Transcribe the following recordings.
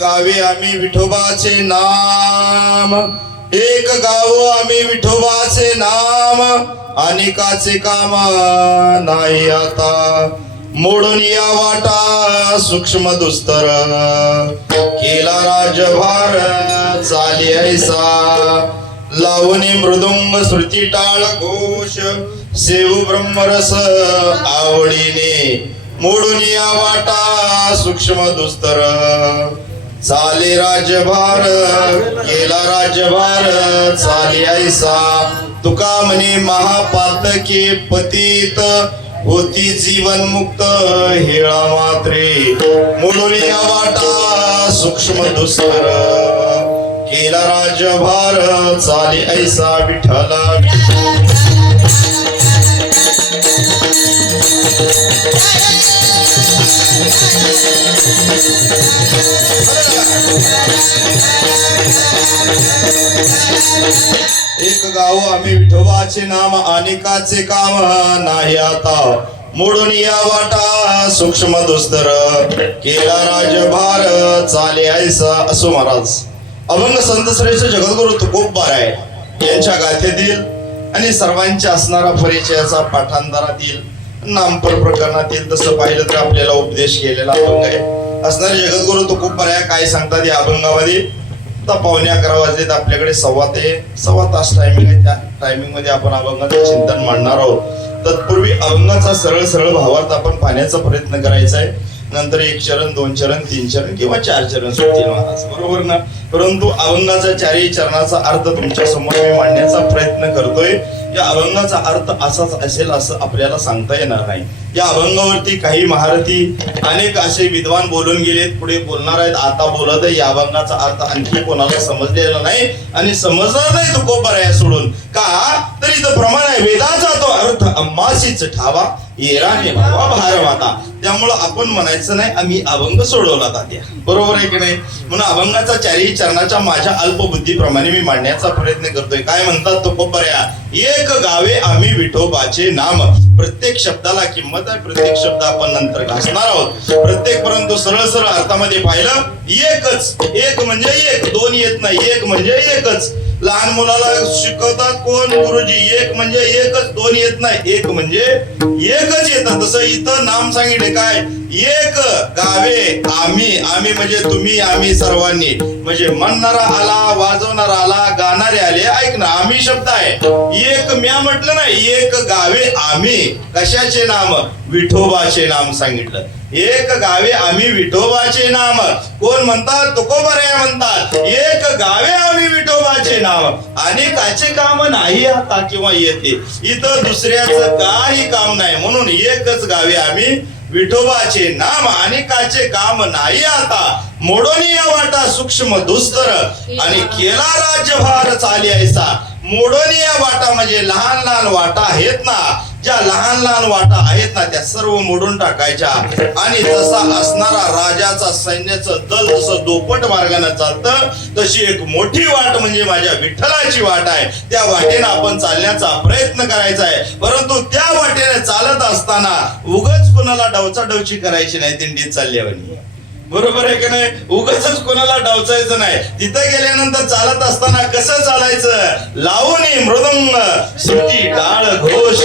गावे आम्ही विठोबाचे नाम, एक गाव आम्ही विठोबाचे नाम, अनेकाचे काम नाही आता, मोडून या वाटा सूक्ष्म दुस्तर, केला राजभार चाली ऐसा, लावणी मृदुंग श्रुती टाळ घोष, सेवू ब्रह्मरस आवडीने, मोडून या वाटा सूक्ष्म दुस्तर, चाले राजभार केला राजभार चाली ऐसा, तुका म्हणे महापातके पतित, होती जीवन मुक्त हेळा मात्रे, मोडून या वाटा सूक्ष्म दुस्तर, केला राजभार चाली ऐसा विठ्ठला. एक गाव आम्ही विठोबाचे नाम, अनेकाचे काम नाही आता, मोडून या वाटा सूक्ष्म दुस्तर केला राजभार चाले ऐसा असो महाराज. अभंग संत श्रेष्ठ जगद्गुरु तुकोबा आहे यांच्या गाथेतील आणि सर्वांच्या असणारा परिचयाचा पाठांतरातील नामपर प्रकरणातील तसं पाहिलं तर आपल्याला उपदेश केलेला अभंग आहे. असणारे जगद्गुरु तुकोबा काय सांगतात या अभंगामध्ये. आता 11:15 वाजलेत, आपल्याकडे सव्वा तास टायमिंग आहे. त्या टायमिंग मध्ये आपण अभंगाचं चिंतन मांडणार आहोत. तत्पूर्वी अभंगाचा सरळ भावार्थ आपण पाहण्याचा प्रयत्न करायचा आहे. नंतर 1 चरण 2 चरण 3 चरण किंवा 4 चरण सुटतील महाराज, बरोबर ना. परंतु अभंगाचा 4ही चरणाचा अर्थ तुमच्या समोर मी मांडण्याचा प्रयत्न करतोय. या अभंगाचा अर्थ असाच असेल असं आपल्याला सांगता येणार नाही. या अभंगावरती काही महारथी अनेक असे विद्वान बोलून गेलेत, पुढे बोलणार आहेत. आता बोलत आहे या अभंगाचा अर्थ आणखी कोणाला समजलेला नाही आणि समजणार नाही तो कोपऱ्या सोडून का. तर इथं प्रमाण आहे वेदाचा तो अर्थ अम्माशीच ठावा येराने भावा भारमाता. त्यामुळं आपण म्हणायचं नाही आम्ही अभंग सोडवला तात्या, बरोबर आहे की नाही. म्हणून अभंगाचा 4ही चरणाच्या माझ्या अल्पबुद्धीप्रमाणे मी मांडण्याचा प्रयत्न करतोय. काय म्हणतात तो कोपऱ्या. एक गावे आम्ही विठोबाचे नाम. प्रत्येक शब्दाला किंमत आहे, प्रत्येक शब्द आपण नंतर घासणार आहोत. प्रत्येक परंतु सरळ अर्थामध्ये पाहिलं एकच. एक म्हणजे एक, दोन येत नाही. एक म्हणजे एकच. लहान मुलाला शिकवतात कोण गुरुजी. एक म्हणजे एकच, दोन येत नाही. एक म्हणजे एकच येतं. तसं इथं नाम सांगितले काय. एक गावे आम्ही. आम्ही म्हणजे तुम्ही, आम्ही सर्वांनी. म्हणजे म्हणणारा आला, वाजवणारा आला, गाणारे आले. ऐक ना, आम्ही शब्द आहे. एक म्या म्हटलं नाही. एक गावे आम्ही. कशाचे नाम. विठोबाचे नाम सांगितलं. एक गावे आम्ही विठोबाचे नाम. कोण म्हणतात. तुकोबा म्हणतात. एक गावे आम्ही विठोबाचे नाम आणि काचे काम नाही आता किंवा येते. इथं दुसऱ्याचं काही काम नाही. म्हणून एकच गावे आम्ही विठोबाचे नाम आणि काचे काम नाही आता. मोडून या वाटा सूक्ष्म दुस्तर आणि केला राज्यभार चाली ऐसा. मोडून या वाटा म्हणजे लहान वाटा आहेत ना, ज्या लहान वाटा आहेत ना त्या सर्व मोडून टाकायच्या. आणि जसा असणारा राजाचा सैन्याचं दल जसं दोपट मार्गाने चालतं तशी एक मोठी वाट म्हणजे माझ्या विठ्ठलाची वाट आहे. त्या वाटेने आपण चालण्याचा प्रयत्न करायचा आहे. परंतु त्या वाटेने चालत असताना उगाच कोणाला डावचाडवची करायची नाही. दिंडीत चालल्यावर, बरोबर आहे की नाही. उगाच कोणाला डावचायचं नाही. तिथं गेल्यानंतर चालत असताना कसं चालायचं. लावणी मृदंग श्रुती टाळ घोष.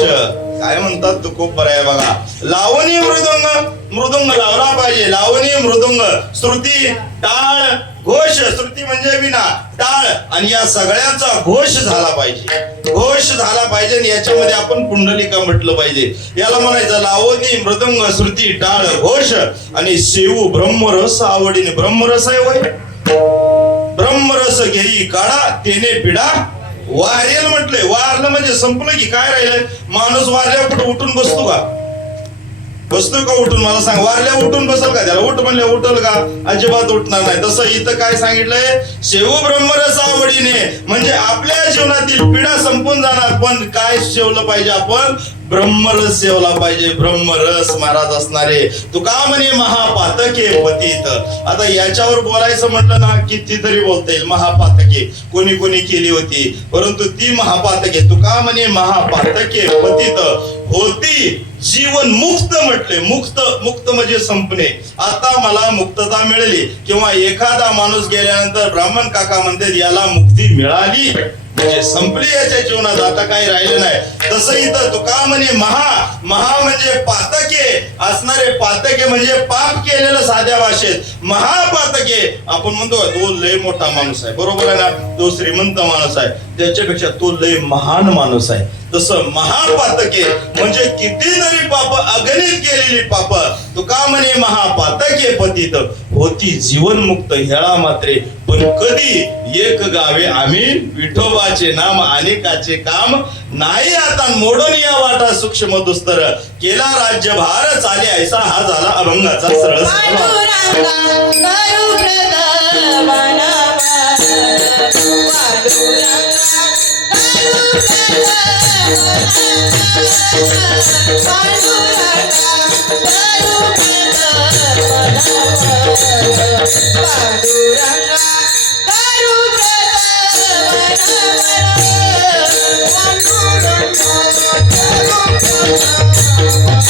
काय म्हणतात तू खूप बरं आहे बघा. लावणी मृदुंग लावला पाहिजे. लावणी मृदुंग श्रुती टाळ घोष. श्रुती म्हणजे विना, टाळ आणि या सगळ्यांचा घोष झाला पाहिजे. घोष झाला पाहिजे आणि याच्यामध्ये आपण पुंडलिका म्हटलं पाहिजे. याला म्हणायचं लावणी मृदंग श्रुती टाळ घोष. आणि शेऊ ब्रह्मरस आवडीने. ब्रह्मरस आहे वय. ब्रह्मरस घेई काढा तेने पिढा वारेल म्हटलंय. वारलं म्हणजे संपलं की काय राहिलंय. माणूस वारल्या कुठं उठून बसतो का. बसतोय का उठून. मला सांग. वारल्या उठून बसल का. त्याला उठ म्हणले उठल का. अजिबात उठणार नाही. तसं इथं काय सांगितलंय. शेवू ब्रह्मरस आवडीने म्हणजे आपल्या जीवनातील पिढा संपून जाणार. पण काय सेवलं पाहिजे आपण. ब्रह्मरस सेवला पाहिजे. ब्रह्मरस महाराज असणारे. तुका म्हणे महापातके पतित. आता याच्यावर बोलायचं म्हटलं ना कितीतरी बोलता येईल. महापातके कोणी केली होती, परंतु ती महापातके तुका म्हणे महापातके पतित होती जीवन मुक्त म्हटले. मुक्त म्हणजे संपणे. आता मला मुक्तता मिळाली. किंवा एखादा माणूस गेल्यानंतर ब्राह्मण काका म्हणतात याला मुक्ती मिळाली म्हणजे संपली याच्या जीवनात. आता काही राहिलं नाही. तसं इथं तुका म्हणे महा म्हणजे पातके असणारे. पातके म्हणजे पाप केलेलं साध्या भाषेत. महापातके आपण म्हणतो तो लय मोठा माणूस आहे, बरोबर आहे ना. तो श्रीमंत माणूस आहे, त्याच्यापेक्षा तो लय महान माणूस आहे. तसं महापातके म्हणजे कितीतरी पाप, अगणित केलेली पाप. तुका म्हणे महापातके पतित होती जीवन मुक्त हेळा मात्रे. पण कधी. एक गावे आम्ही विठोबाचे नाम अनेकाचे काम नाही आता. मोडून या वाटा सूक्ष्म दुस्तर केला राज्यभार चाले ऐसा. हा झाला अभंगाचा सरळ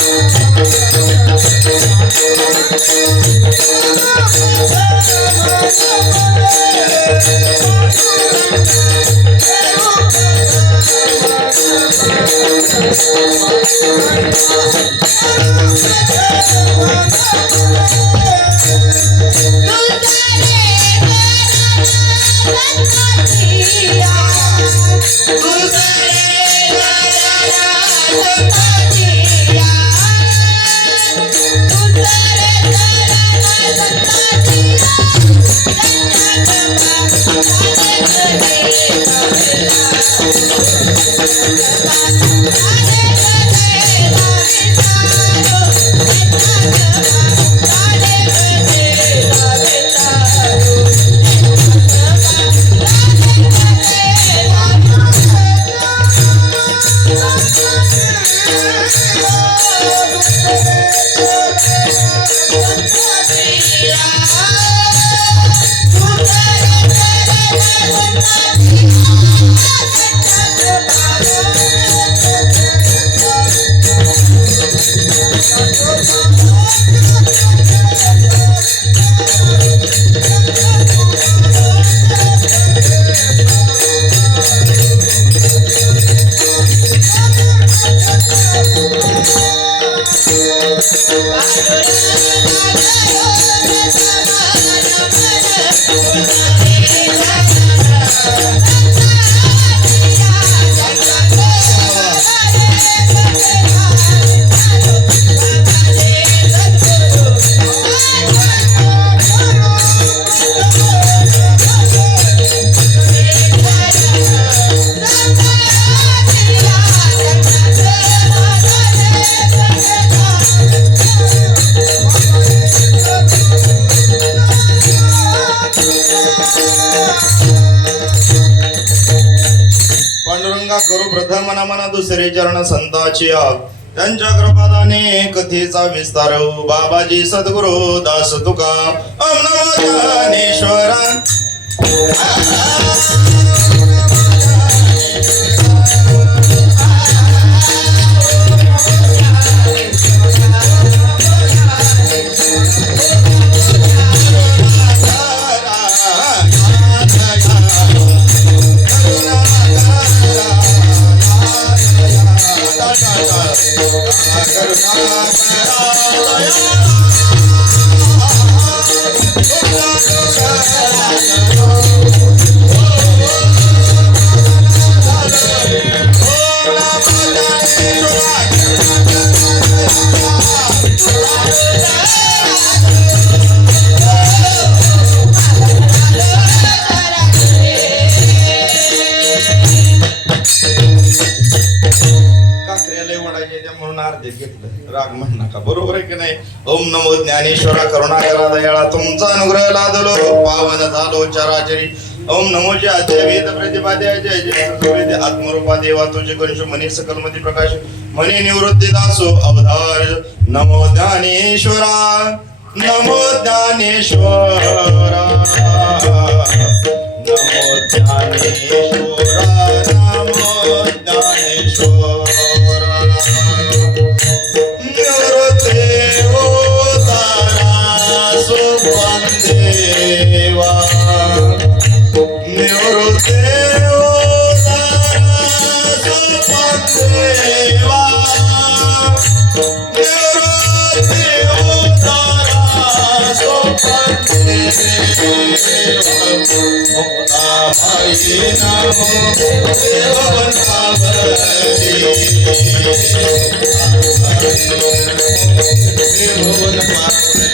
Thank you. पांडुरंगा करू प्रथम मना दुसरे चरण संताची त्यांच्या कृपादाने कथेचा विस्तार बाबाजी सद्गुरु दास तुका ओम नमो ज्ञानेश्वरा राग म्हण नका बरोबर आहे की नाही ओम नमो ज्ञानेश्वरा करुणाकरा दयाळा तुमचा अनुग्रह लादलो पावन झालो चराचरी ओम नमो जय आद्य वेद प्रतिपाद्य जय जय वेद आत्मरूपा देवा तुझे कंश मनी सकलमती प्रकाश मनी निवृत्ती दासो अवधार नमो ज्ञानेश्वरा नमो ज्ञानेश्वरा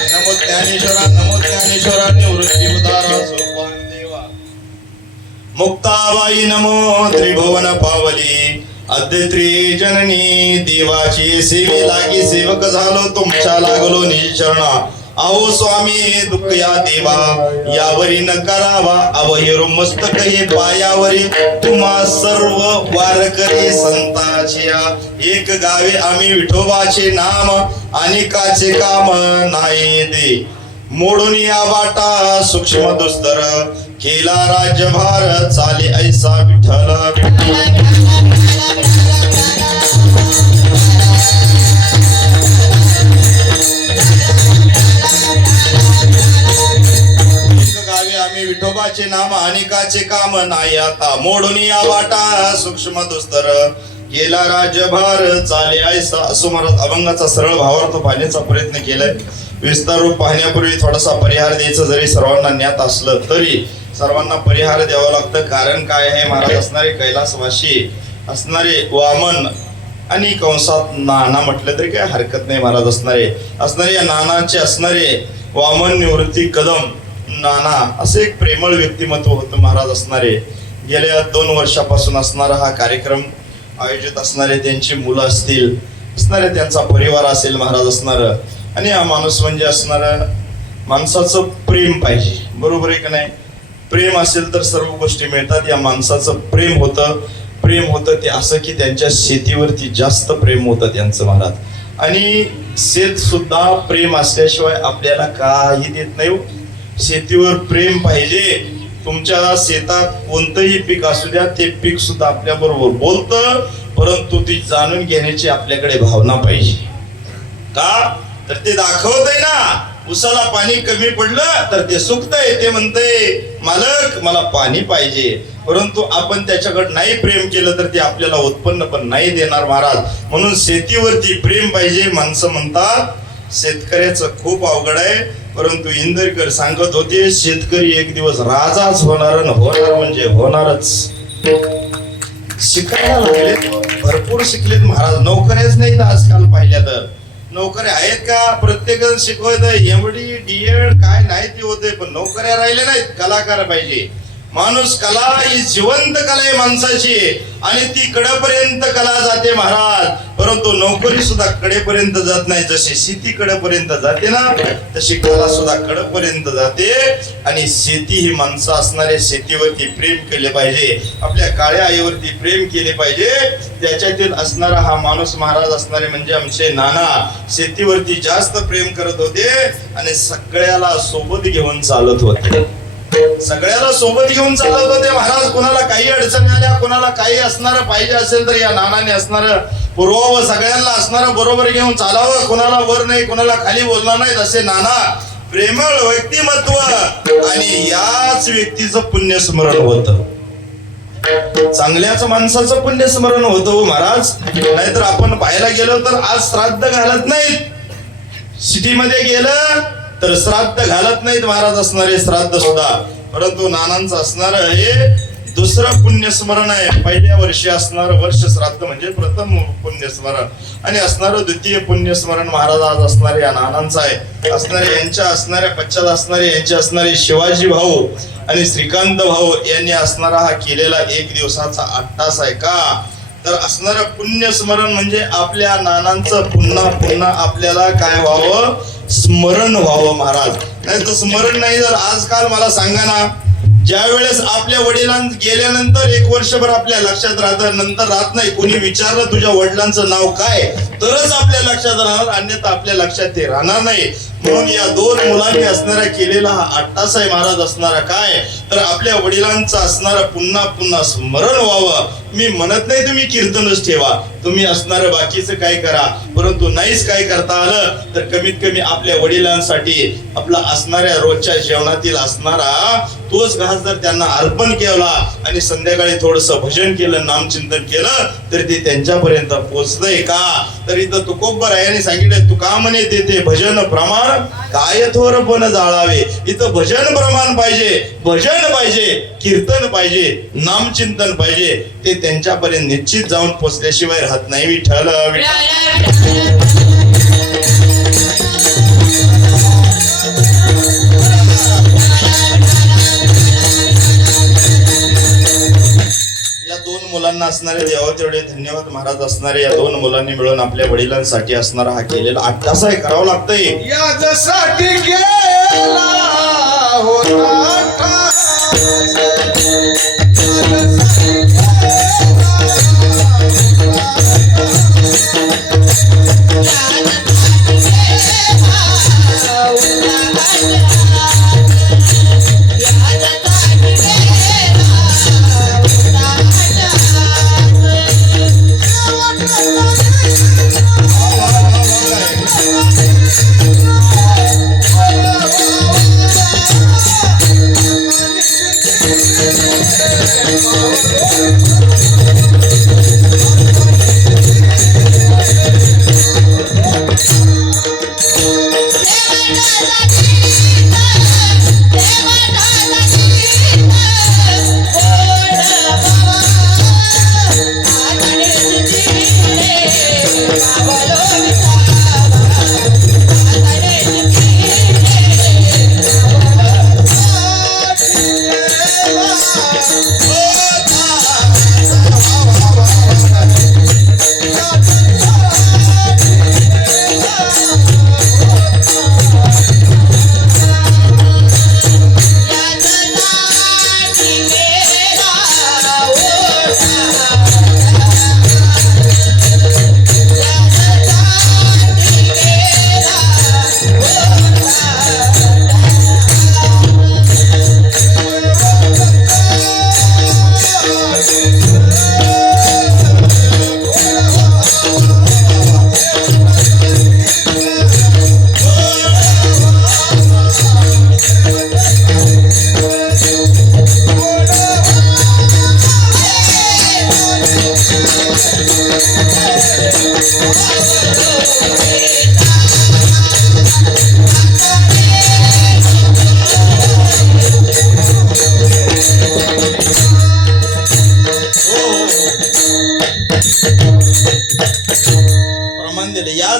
नमो ज्ञानेश्वरा नमो ज्ञानेश्वरा मुक्ताबाई नमो त्रिभुवन पावली अद्य जननी देवाची सेवे लागी सेवक झालो तुमच्या लागलो निचरणा अहो स्वामी दुःख या देवा यावरी न करावा अवहिरो मस्तक हे पायावरी तुम्हा सर्व वारकरी संतांच्या एक गावे आम्ही विठोबाचे नाम आणि काचे काम नाही दे मोडून या वाटा सूक्ष्म दुस्तर केला राज्यभार चाले ऐसा विठ्ठल विठोबाचे नाम अनेकाचे काम नाही आता मोडून या वाटा सूक्ष्म दुस्तर केला राजभार चाले ऐसा असो महाराज अभंगाचा सरळ भावार्थ पाहण्याचा प्रयत्न केलाय. विस्तार रूप पाहण्यापूर्वी थोडासा परिहार द्यायचं जरी सर्वांना ज्ञात असलं तरी सर्वांना परिहार द्यावा लागतं. कारण काय आहे, महाराज असणारे कैलासवासी असणारे वामन आणि कंसात नाना म्हटलं तरी काय हरकत नाही. महाराज असणारे या नानाचे असणारे वामन निवृत्ती कदम नाना असे एक प्रेमळ व्यक्तिमत्व होतं. महाराज असणारे गेल्या 2 वर्षापासून असणारा हा कार्यक्रम आयोजित असणारे त्यांची मुलं असतील, असणारे त्यांचा परिवार असेल. महाराज असणार आणि हा माणूस म्हणजे असणार माणसाचं प्रेम पाहिजे, बरोबर आहे का नाही. प्रेम असेल तर सर्व गोष्टी मिळतात. या माणसाचं प्रेम होतं ते असं की त्यांच्या शेतीवरती जास्त प्रेम होतं त्यांचं महाराज. आणि शेत सुद्धा प्रेम असल्याशिवाय आपल्याला काही देत नाही. शेतीवर प्रेम पाहिजे. तुमच्या शेतात कोणतंही पीक असू द्या ते पीक सुद्धा आपल्या बरोबर बोलतं, परंतु ती जाणून घेण्याची आपल्याकडे भावना पाहिजे. का तर ते दाखवतंय ना, उसाला पाणी कमी पडलं तर ते सुकतंय, ते म्हणतंय मालक मला पाणी पाहिजे. परंतु आपण त्याच्याकडे नाही प्रेम केलं तर ते आपल्याला उत्पन्न पण नाही देणार महाराज. म्हणून शेतीवरती प्रेम पाहिजे. माणसं म्हणतात शेतकऱ्याचं खूप अवघड आहे, परंतु इंदरकर सांगत होते शेतकरी एक दिवस राजाच होणार म्हणजे होणारच. शिकायला लागलेत, भरपूर शिकलेत महाराज. नोकऱ्याच नाहीत आजकाल पाहिल्या तर. नोकऱ्या आहेत का, प्रत्येकजण शिकवत एमडी डीएड काय नाही ते होते, पण नोकऱ्या राहिल्या नाहीत. कलाकार पाहिजे माणूस. कला ही जिवंत कला आहे माणसाची आणि ती कडेपर्यंत कला जाते महाराज. परंतु नोकरी सुद्धा कडेपर्यंत जात नाही. जशी शेती कडेपर्यंत जाते ना तशी कला सुद्धा कडेपर्यंत जाते. आणि शेती ही माणसं असणारे शेतीवरती प्रेम केले पाहिजे, आपल्या काळ्या आईवरती प्रेम केले पाहिजे. त्याच्यातील असणारा हा माणूस महाराज असणारे म्हणजे आमचे नाना शेतीवरती जास्त प्रेम करत होते आणि सगळ्याला सोबत घेऊन चालत होते. सगळ्याला सोबत घेऊन चालत होते महाराज. कोणाला काही अडचणी आल्या, कोणाला काही असणार पाहिजे असेल तर या नानाने असणार पुरवावं, सगळ्यांना असणार बरोबर घेऊन चालावं. कोणाला वर नाही, कोणाला खाली बोलणार नाहीत असे नाना प्रेमळ व्यक्तिमत्व. आणि याच व्यक्तीचं पुण्यस्मरण होतं, चांगल्याच माणसाचं पुण्यस्मरण होतं महाराज. नाहीतर आपण पाहायला गेलो तर आज श्राद्ध घालत नाहीत. सिटीमध्ये गेलं तर श्राद्ध घालत नाहीत महाराज असणारे श्राद्ध सुद्धा. परंतु नानांचं असणार हे दुसरं पुण्यस्मरण आहे. पहिल्या वर्षी असणार वर्ष श्राद्ध म्हणजे प्रथम पुण्यस्मरण आणि असणारं द्वितीय पुण्यस्मरण महाराज आज असणारे या नानांचं आहे. असणारे यांच्या असणाऱ्या पश्चात असणारे यांचे असणारे शिवाजी भाऊ आणि श्रीकांत भाऊ यांनी असणारा हा केलेला 1 दिवसाचा 8 तास आहे. का तर असणारं पुण्यस्मरण म्हणजे आपल्या नानांचं पुन्हा पुन्हा आपल्याला काय व्हावं, स्मरण व्हावं महाराज. नाही तर स्मरण नाही. जर आजकाल मला सांगा ना, ज्या वेळेस आपल्या वडिलांना गेल्यानंतर 1 वर्षभर आपल्या लक्षात राहतं, नंतर राहत नाही. कोणी विचारलं तुझ्या वडिलांचं नाव काय तरच आपल्या लक्षात राहणार, अन्यथा आपल्या लक्षात ते राहणार नाही. म्हणून या 2 मुलांनी असणारा केलेला हा 8 तास आहे महाराज असणारा काय तर आपल्या वडिलांचं असणारं पुन्हा पुन्हा स्मरण व्हावं. मी म्हणत नाही तुम्ही कीर्तनच ठेवा, तुम्ही असणारं बाकीचं काय करा, परंतु नाहीच काय करता आलं तर कमीत कमी आपल्या वडिलांसाठी आपला असणाऱ्या रोजच्या जेवणातील असणारा तोच घास जर त्यांना अर्पण केला आणि संध्याकाळी थोडस भजन केलं, नामचिंतन केलं तर ते त्यांच्यापर्यंत पोहोचतंय. का तर इथं तुकोबर आहे सांगितलं तुका म्हणे ते भजन प्रमाण काय थोर पण जाळावे. इथं भजन प्रमाण पाहिजे, भजन पाहिजे, कीर्तन पाहिजे, नामचिंतन पाहिजे. ते त्यांच्यापर्यंत निश्चित जाऊन पोचल्याशिवाय राहत नाही. विठ्ठल या 2 मुलांना असणारे देवा तेवढे धन्यवाद महाराज असणारे. या 2 मुलांनी मिळून आपल्या वडिलांसाठी असणारा हा केलेला 8 तास आहे करावं लागतंय. यासाठी केला होता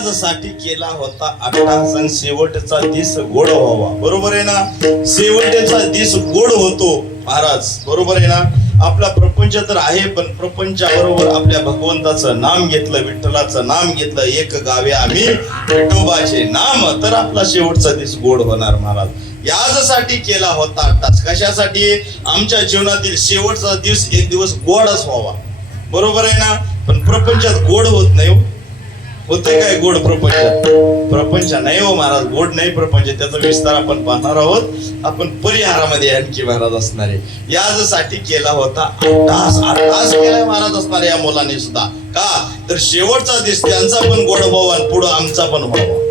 याचसाठी केला होता अट्टास आणि शेवटचा दिस गोड व्हावा. बरोबर आहे ना? शेवटचा दिस गोड होतो महाराज. बरोबर आहे ना? आपला प्रपंच तर आहे, पण प्रपंचाबरोबर आपल्या भगवंताचं नाम घेतलं, विठ्ठलाचं नाम घेतलं, एक गावे आम्ही विठोबाचे नाम, तर आपला शेवटचा दिस गोड होणार महाराज. याचसाठी केला होता अट्टास. कशासाठी? आमच्या जीवनातील शेवटचा दिवस एक दिवस गोडच व्हावा. बरोबर आहे ना? पण प्रपंचात गोड होत नाही हो. होते काय गोड प्रपंच? प्रपंच नाही हो महाराज, गोड नाही प्रपंच. त्याचा विस्तार आपण पाहणार आहोत. आपण परिहारामध्ये आणखी महाराज असणार आहे. याचसाठी केला होता अट्टास. अट्टास केलाय महाराज असणार या मुलांनी सुद्धा. का? तर शेवटचा दिस त्यांचा पण गोड व्हावा आणि पुढं आमचा पण व्हावा,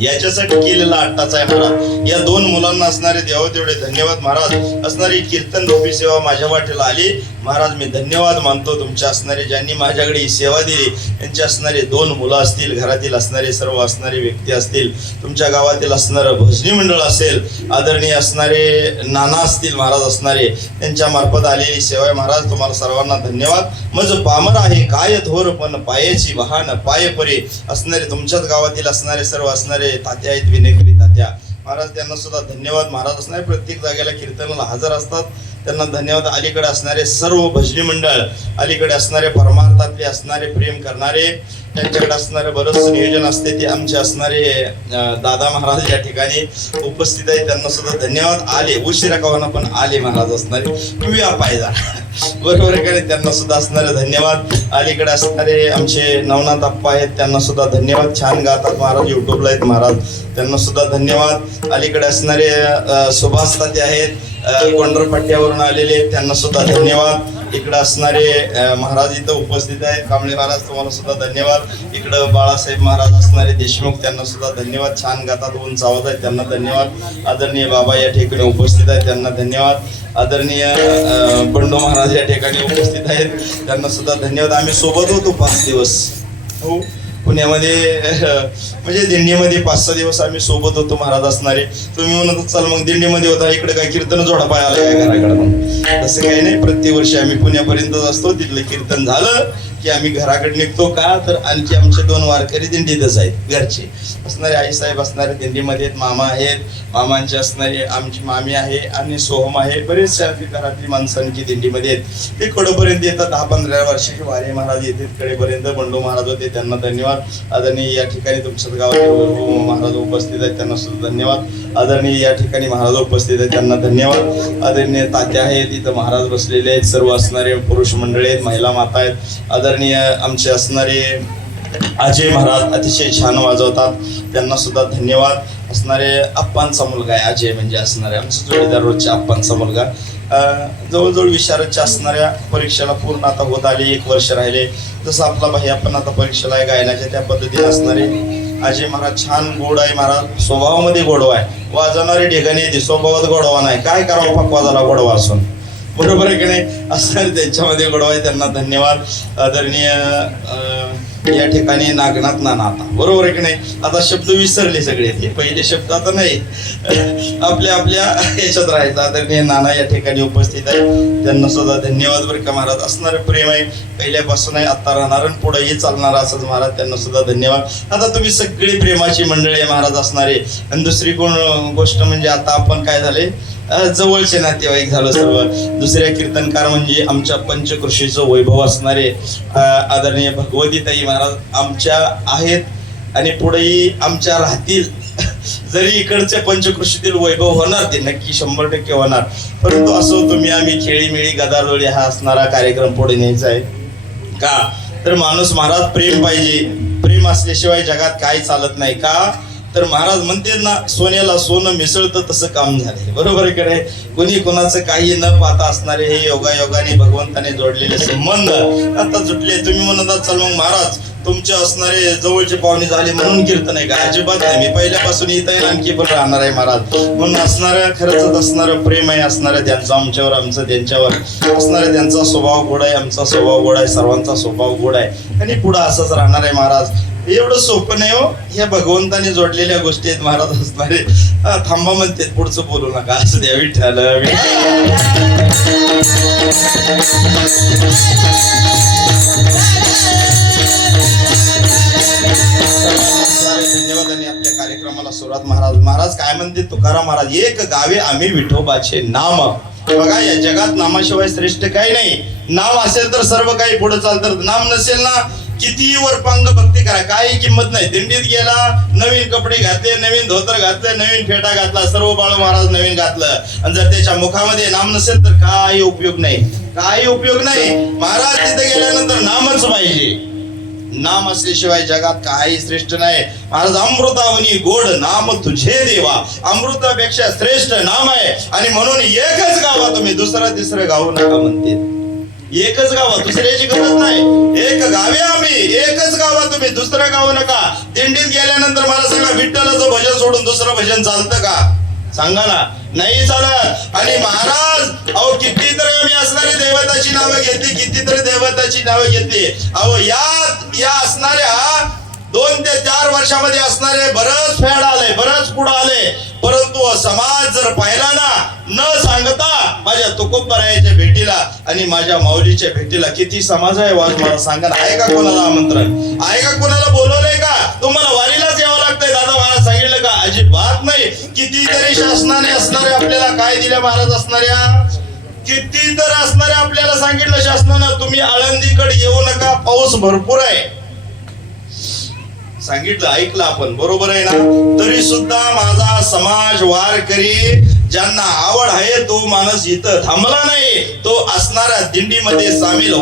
याच्यासाठी केलेला अट्टाच आहे महाराज. या दोन मुलांना असणारे देवा तेवढे धन्यवाद महाराज. असणारी कीर्तन रूपी सेवा माझ्या वाटेला आली महाराज. मी धन्यवाद मानतो तुमच्या असणारे, ज्यांनी माझ्याकडे ही सेवा दिली. त्यांचे असणारे दोन मुलं असतील, घरातील असणारे सर्व असणारे व्यक्ती असतील, तुमच्या गावातील असणारं भजनी मंडळ असेल, आदरणीय असणारे नाना असतील महाराज असणारे, त्यांच्या मार्फत आलेली सेवा आहे महाराज. तुम्हाला सर्वांना धन्यवाद. मज पामर आहे काय थोर पण पायाची वाहन पाय परे असणारे तुमच्याच गावातील असणारे सर्व असणारे तात्या आहेत, विनेकरी तात्या महाराज, त्यांना सुद्धा धन्यवाद महाराज असणारे. प्रत्येक जागेला कीर्तनाला हजर असतात, त्यांना धन्यवाद. अलीकडे असणारे सर्व भजनी मंडळ, अलीकडे असणारे परमार्थातले असणारे प्रेम करणारे, त्यांच्याकडे असणारे बरंच नियोजन असते, ते आमचे असणारे दादा महाराज या ठिकाणी उपस्थित आहेत, त्यांना सुद्धा धन्यवाद. आले उशिरा का होईना पण आले महाराज असणारे, तुम्ही पाहिजा बरोबर आहे. त्यांना सुद्धा असणारे धन्यवाद. अलीकडे असणारे आमचे नवनाथ अप्पा आहेत, त्यांना सुद्धा धन्यवाद. छान गातात महाराज, युट्यूबला आहेत महाराज, त्यांना सुद्धा धन्यवाद. अलीकडे असणारे सुभाष ताते आहेत, कोंढर पट्ट्यावरून आलेले, त्यांना सुद्धा धन्यवाद. इकडे असणारे महाराज इथं उपस्थित आहेत, कांबळे महाराज, तुम्हाला सुद्धा धन्यवाद. इकडं बाळासाहेब महाराज असणारे देशमुख, त्यांना सुद्धा धन्यवाद. छान गातात, उंच आवाज आहे, त्यांना धन्यवाद. आदरणीय बाबा या ठिकाणी उपस्थित आहेत, त्यांना धन्यवाद. आदरणीय बंडू महाराज या ठिकाणी उपस्थित आहेत, त्यांना सुद्धा धन्यवाद. आम्ही सोबत होतो 5 दिवस हो पुण्यामध्ये, म्हणजे दिंडीमध्ये 5-6 दिवस आम्ही सोबत होतो महाराज असणारे. तुम्ही म्हणत चाल मग दिंडीमध्ये होता, इकडे काय कीर्तन जोडा पाय आला काय घराकडे? मग तसं काही नाही, प्रत्येक वर्षी आम्ही पुण्यापर्यंतच असतो. तिथलं कीर्तन झालं की आम्ही घराकडे निघतो. का तर आणखी आमचे 2 वारकरी दिंडीतच आहेत घरचे असणारे. आईसाहेब असणारे दिंडीमध्ये आहेत, मामा आहेत, मामांचे असणारे आमची मामी आहे आणि सोहम आहे, बरेचसे घरातली माणसांची दिंडीमध्ये आहेत. ते कडेपर्यंत येतात. 10-15 वर्षाचे वारे महाराज येतात कडेपर्यंत. बंडू महाराज होते, त्यांना धन्यवाद. आदरणीय या ठिकाणी तुमच्याच गावातील महाराज उपस्थित आहेत, त्यांना सुद्धा धन्यवाद. आदरणीय या ठिकाणी महाराज उपस्थित आहेत, त्यांना धन्यवाद. आदरणीय तात्या आहेत, इथं महाराज बसलेले आहेत, सर्व असणारे पुरुष मंडळी आहेत, महिला माता आहेत. आदरणीय आमचे असणारे अजय महाराज अतिशय छान वाजवतात, त्यांना सुद्धा धन्यवाद. असणारे आप्पांचा मुलगा आहे अजय, म्हणजे असणारे आमचा जोडीदार रोजच्या आप्पांचा मुलगा. जवळजवळ विशारदच्या असणाऱ्या परीक्षेला पूर्ण आता होत आले, 1 वर्ष राहिले. जसं आपला भाई आपण आता परीक्षेला आहे गायनाच्या, त्या पद्धतीने असणारे अजय महाराज छान गोड आहे महाराज, स्वभावामध्ये गोडवा आहे. वाजवणारे ठिकाणी येते, स्वभावात गोडवा नाही. काय करावं फकवा झाला गोडवा असून, बरोबर आहे की नाही? असणारे त्यांच्यामध्ये गोडवा आहे, त्यांना धन्यवाद. आदरणीय या ठिकाणी नागनाथ नाना, आता बरोबर आहे की नाही? आता शब्द विसरले सगळे, ते पहिले शब्द आता नाही, आपल्या आपल्या याच्यात राहायचं. आदरणीय नाना या ठिकाणी उपस्थित आहे, त्यांना सुद्धा धन्यवाद बरं का महाराज. असणारं प्रेम आहे पहिल्यापासून आहे, आता राहणार आणि पुढेही चालणार असंच महाराज, त्यांना सुद्धा धन्यवाद. आता तुम्ही सगळी प्रेमाची मंडळी आहे महाराज असणारे. आणि दुसरी गोष्ट म्हणजे आता आपण काय झाले, जवळचे नातेवाईक झालं सर्व. दुसऱ्या कीर्तनकार म्हणजे आमच्या पंचकृषीचं वैभव असणारे आदरणीय भगवतीताई महाराज आमच्या आहेत आणि पुढेही आमच्या राहतील. जरी इकडचे पंचकृषीतील वैभव होणार, ते नक्की 100% होणार, परंतु असं तुम्ही आम्ही खेळीमेळी गदारोळी हा असणारा कार्यक्रम पुढे न्यायचा आहे. का तर माणूस महाराज प्रेम पाहिजे, प्रेम असल्याशिवाय जगात काही चालत नाही. का तर महाराज म्हणते ना, सोन्याला सोनं मिसळतं तसं काम झालंय, बरोबर आहे कडे. कोणी कोणाचं काही न पाहता असणारे हे योगायोगाने भगवंताने जोडलेले संबंध आता जुटले. तुम्ही म्हणता चल मग महाराज तुमचे असणारे जवळचे पाहुणे झाले म्हणून कीर्तन आहे का? अजिबात नाही, मी पहिल्यापासून इथं आहे, आणखी पण राहणार आहे महाराज. म्हणून असणारं खरंच असणारं प्रेम आहे असणारं त्यांचं आमच्यावर, आमचं त्यांच्यावर असणारं. त्यांचा स्वभाव गोड आहे, आमचा स्वभाव गोड आहे, सर्वांचा स्वभाव गोड आहे आणि पुढं असंच राहणार आहे महाराज. एवढं सोपं नाही हो, ह्या भगवंताने जोडलेल्या गोष्टी आहेत महाराज असणारे. थांबा म्हणते, पुढचं बोलू नका, असं द्या विठ्ठल. सुरात महाराज काय म्हणते तुकाराम महाराज, एक गावे आम्ही विठोबाचे नाम. बघा या जगात नामाशिवाय श्रेष्ठ काही नाही. नाम असेल तर सर्व काही पुढे चालतं, नाम नसेल ना किती वरपांग भक्ती करा काही किंमत नाही. दिंडीत गेला, नवीन कपडे घातले, नवीन धोतर घातले, नवीन फेटा घातला, सर्व बाळू महाराज नवीन घातलं, आणि जर त्याच्या मुखामध्ये नाम नसेल तर काही उपयोग नाही, काही उपयोग नाही. महाराज तिथे गेल्यानंतर नामच पाहिजे. नाम असल्याशिवाय जगात काही श्रेष्ठ नाही. महाराज अमृतावनी गोड नाम तुझे देवा, अमृतापेक्षा श्रेष्ठ नाम आहे. आणि म्हणून एकच गावा तुम्ही, दुसरं तिसरं गावू नका म्हणते. एकच गावा, दुसऱ्याची गरज नाही. एक गावे आम्ही, एकच गावा तुम्ही, दुसरं गावू नका. दिंडीत गेल्यानंतर मला सांगा, विठ्ठलाचं भजन सोडून दुसरं भजन चालतं का? सांगा ना, नाही चालत. आणि महाराज अहो कितीतरी आम्ही असणारी देवताची नावं घेतली, कितीतरी देवताची नावं घेतली. अहो या असणाऱ्या 2 ते 4 वर्षामध्ये असणारे बरंच फॅड आले, बरंच पुढं आले. परंतु समाज जर पाहिला ना, न सांगता माझ्या तुकोबरायाच्या भेटीला आणि माझ्या माऊलीच्या भेटीला किती समाज आहे. वाज मला सांगा ना, आहे का कोणाला आमंत्रण? आहे का कोणाला बोलवलंय का? तुम्हाला वारीलाच यावं लागतंय दादा मला सांगितलं का? अजिबात नाही. कितीतरी शासनाने असणारे आपल्याला काय दिल्या महाराज असणाऱ्या, किती तर असणाऱ्या आपल्याला सांगितलं शासनानं, तुम्ही आळंदीकडे येऊ नका, पाऊस भरपूर आहे. सांगितलं, ऐकलं आपण, बरोबर आहे ना? तरी सुद्धा माझा समाज वारकरी ज्यांना आवड आहे तो माणूस इथं थांबला नाही. तो असणाऱ्या दिंडीमध्ये सामील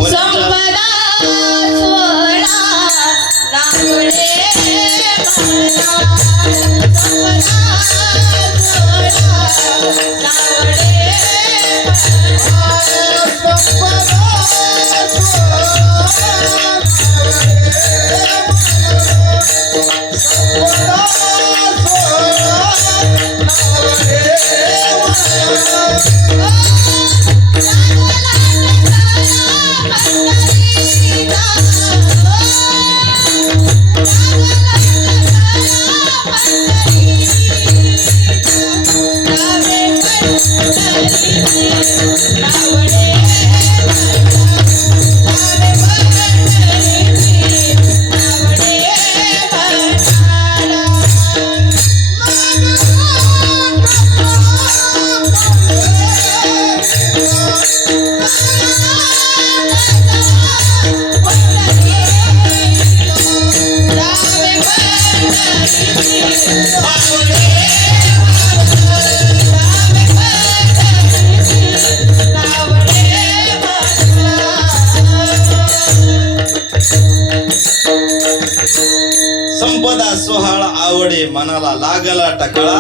संपदा सोहळा आवडे मनाला लागला टकळा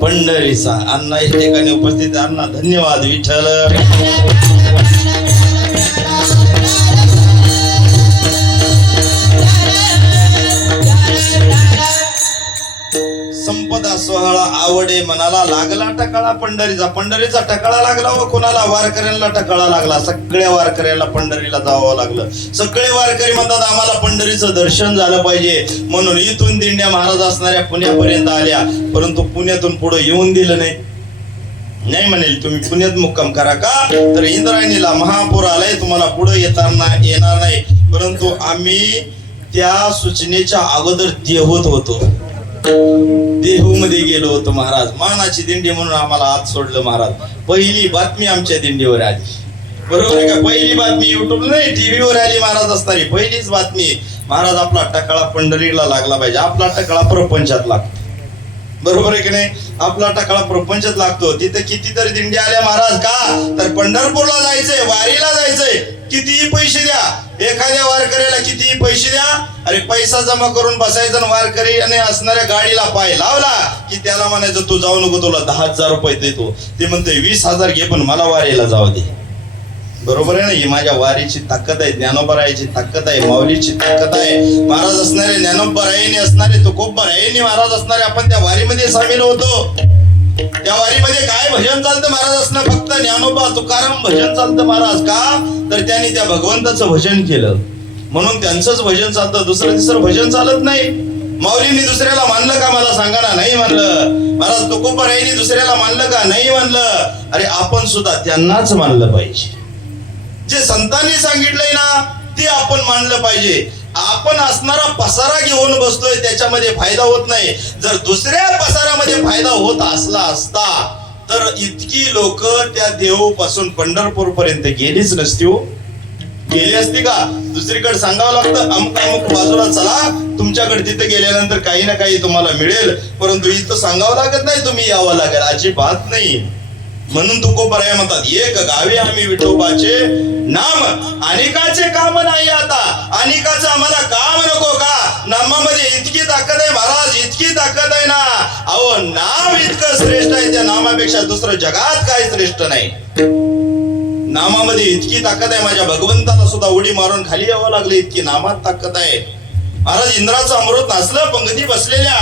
पंढरीचा. अण्णा या ठिकाणी उपस्थित, अण्णा धन्यवाद. विठ्ठल संपदा सोहळा आवडे मनाला लागला टकळा पंढरीचा. पंढरीचा टकळा लागला व कोणाला? वारकऱ्यांना टकळा लागला. सगळ्या वारकऱ्याला पंढरीला जावं लागलं. सगळे वारकरी म्हणतात आम्हाला पंढरीचं दर्शन झालं पाहिजे, म्हणून इथून दिंड्या महाराज असणाऱ्या पुण्यापर्यंत आल्या. परंतु पुण्यातून पुढे येऊन दिलं नाही. नाही म्हणेल तुम्ही पुण्यात मुक्काम करा का, तर इंद्रायणीला महापूर आलाय, तुम्हाला पुढे येणार नाही. परंतु आम्ही त्या सूचनेच्या अगोदर देहूत होतो, देहू मध्ये गेलो होतो महाराज. मानाची दिंडी म्हणून आम्हाला आत सोडलं महाराज. पहिली बातमी आमच्या दिंडीवर आली, बरोबर आहे का? पहिली बातमी युट्यूब नाही टीव्हीवर आली महाराज असणारी पहिलीच बातमी. महाराज आपला टकळा पंढरीला लागला पाहिजे. आपला टकळा प्रपंचात लागतो, बरोबर आहे की नाही? आपला टकळा प्रपंचात लागतो. तिथे कितीतरी दिंड्या आल्या महाराज. का तर पंढरपूरला जायचंय, वारीला जायचंय. कितीही पैसे द्या, एखाद्या वारकऱ्याला कितीही पैसे द्या. अरे पैसा जमा करून बसायचा, वारकरी आणि असणाऱ्या गाडीला पाय लावला की त्याला म्हणायचं तू जाऊ नको, तुला 10,000 रुपये देतो. ते म्हणतोय 20,000 घे पण मला वारीला जाऊ दे. बरोबर आहे ना? ही माझ्या वारीची ताकद आहे, ज्ञानोबरायाची ताकद आहे, माऊलीची ताकद आहे. महाराज असणारे ज्ञानोबरायाने असणारे तुकोबरायाने महाराज असणारे आपण त्या वारीमध्ये सामील होतो. त्या वारीमध्ये काय भजन चालतं महाराज असणं? फक्त ज्ञानोबा तुकाराम भजन चालतं महाराज. का तर त्यांनी त्या भगवंताचं भजन केलं म्हणून त्यांचंच भजन चालतं, दुसरं तिसरं भजन चालत नाही. माऊलींनी दुसऱ्याला मानलं का मला सांगा ना? नाही मानलं. महाराज तुकोबरायाने दुसऱ्याला मानलं का? नाही मानलं. अरे आपण सुद्धा त्यांनाच मानलं पाहिजे. जे संतांनी सांगितलंय ना ते आपण मानलं पाहिजे. आपण असणारा पसारा घेऊन बसतोय त्याच्यामध्ये फायदा होत नाही. जर दुसऱ्या पसारामध्ये फायदा होत असला असता तर इतकी लोक त्या देवापासून पंढरपूर पर्यंत गेलीच नसती हो. गेली असती का? दुसरीकडे सांगावं लागतं अमुक अमुक बाजूला चला, तुमच्याकडे तिथे गेल्यानंतर काही ना काही तुम्हाला मिळेल, परंतु इथं सांगावं लागत नाही तुम्ही यावं लागेल, अजिबात नाही. म्हणून तुकोबराय म्हणतात एक गावी आम्ही विठोबाचे नाम, अनेकाचे काम नाही आता. अनेकाचं आम्हाला काम नको का? नामामध्ये इतकी ताकद आहे महाराज, इतकी ताकद आहे ना. अहो नाम इतकं श्रेष्ठ आहे, त्या नामापेक्षा दुसरं जगात काय श्रेष्ठ नाही. नामामध्ये इतकी ताकद आहे, माझ्या भगवंताला सुद्धा उडी मारून खाली यावं लागले, इतकी नामात ताकद आहे. महाराज इंद्राचं अमृत नाचलं पंक्ती बसलेल्या,